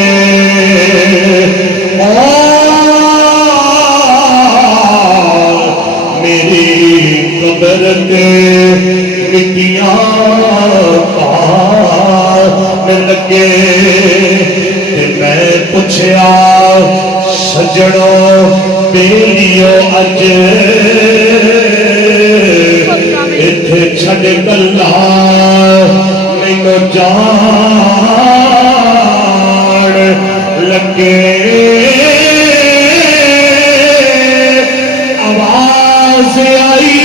میری قبر کے مٹیاں لگے میں پوچھیا سجڑوں بیلیو اج اتھے چھڑ گلا مینو جان لگے آواز آئی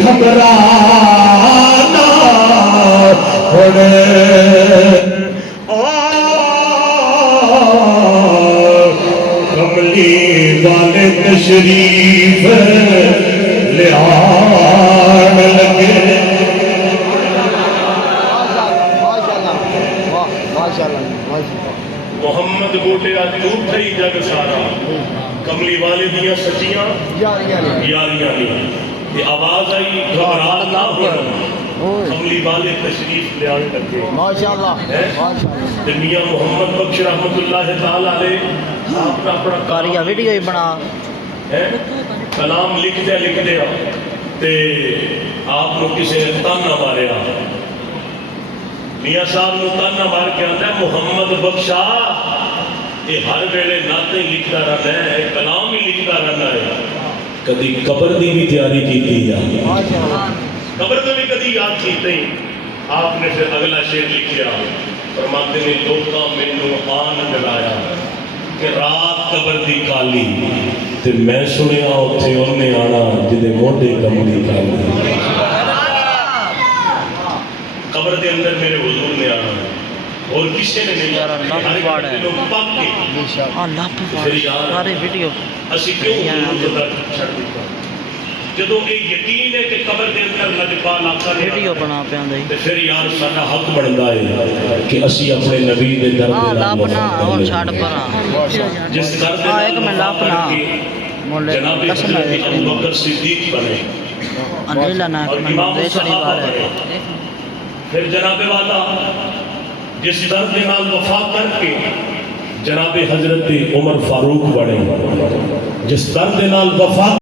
گھبرانا کملی والے تشریف لے آن لگے محمد بوٹے آج جھوٹ ہی جگ سارا کملی والے دیا سچیاں یاریاں یہ آواز آئی گھبرا نہ ہونا اوئے کملی والے تشریف لے آنے لگے ماشاءاللہ تے میاں محمد بخش رحمت اللہ تعالی علیہ آپ نے اپنا کاریا ویڈیو ہی بنا کلام لکھ دیا تے آپ نے کسی نے تانا ماریا میاں صاحب نے تانا مار کے آتا ہے محمد بخشا یہ ہر ویلے ناطے لکھتا رہنا ہے کلام ہی لکھتا رہنا ہے کدی قبر دی بھی تیاری کی قبر میں بھی کدی یاد کی آپ نے پھر اگلا شعر لکھیا فرماتے نے لوکاں مینوں آن دلایا کہ رات قبر دی کالی تے میں سنیا اوتھے اونے آنا جدے موڈے کملی کالی قبر دے اندر میرے حضور نے آنا اور کسی نے نہیں اللہ پاک ہے اللہ پاک سارے ویڈیو اسی کیوں حضور دا چھڑ دیتا جدو یہ یقین ہے کہ قبر دے اندر لجپال آقا نے ویڈیو بنا پہ آندے تے پھر یار ساڈا حق بندا ہے کہ اسی اپنے نبی دے در ہاں دے لاپنا اور چھاڑ پر جس در دے ہاں ایک میں لاپنا مولے جناب قسم حضرت ہے ابو بکر صدیق بنے انجیلا نا اور کہ امام میں چھڑی صحابہ بار ہے بنے پھر جناب والا جس در دے نال وفا کر کے جناب حضرت عمر فاروق بنے جس در دے نال وفا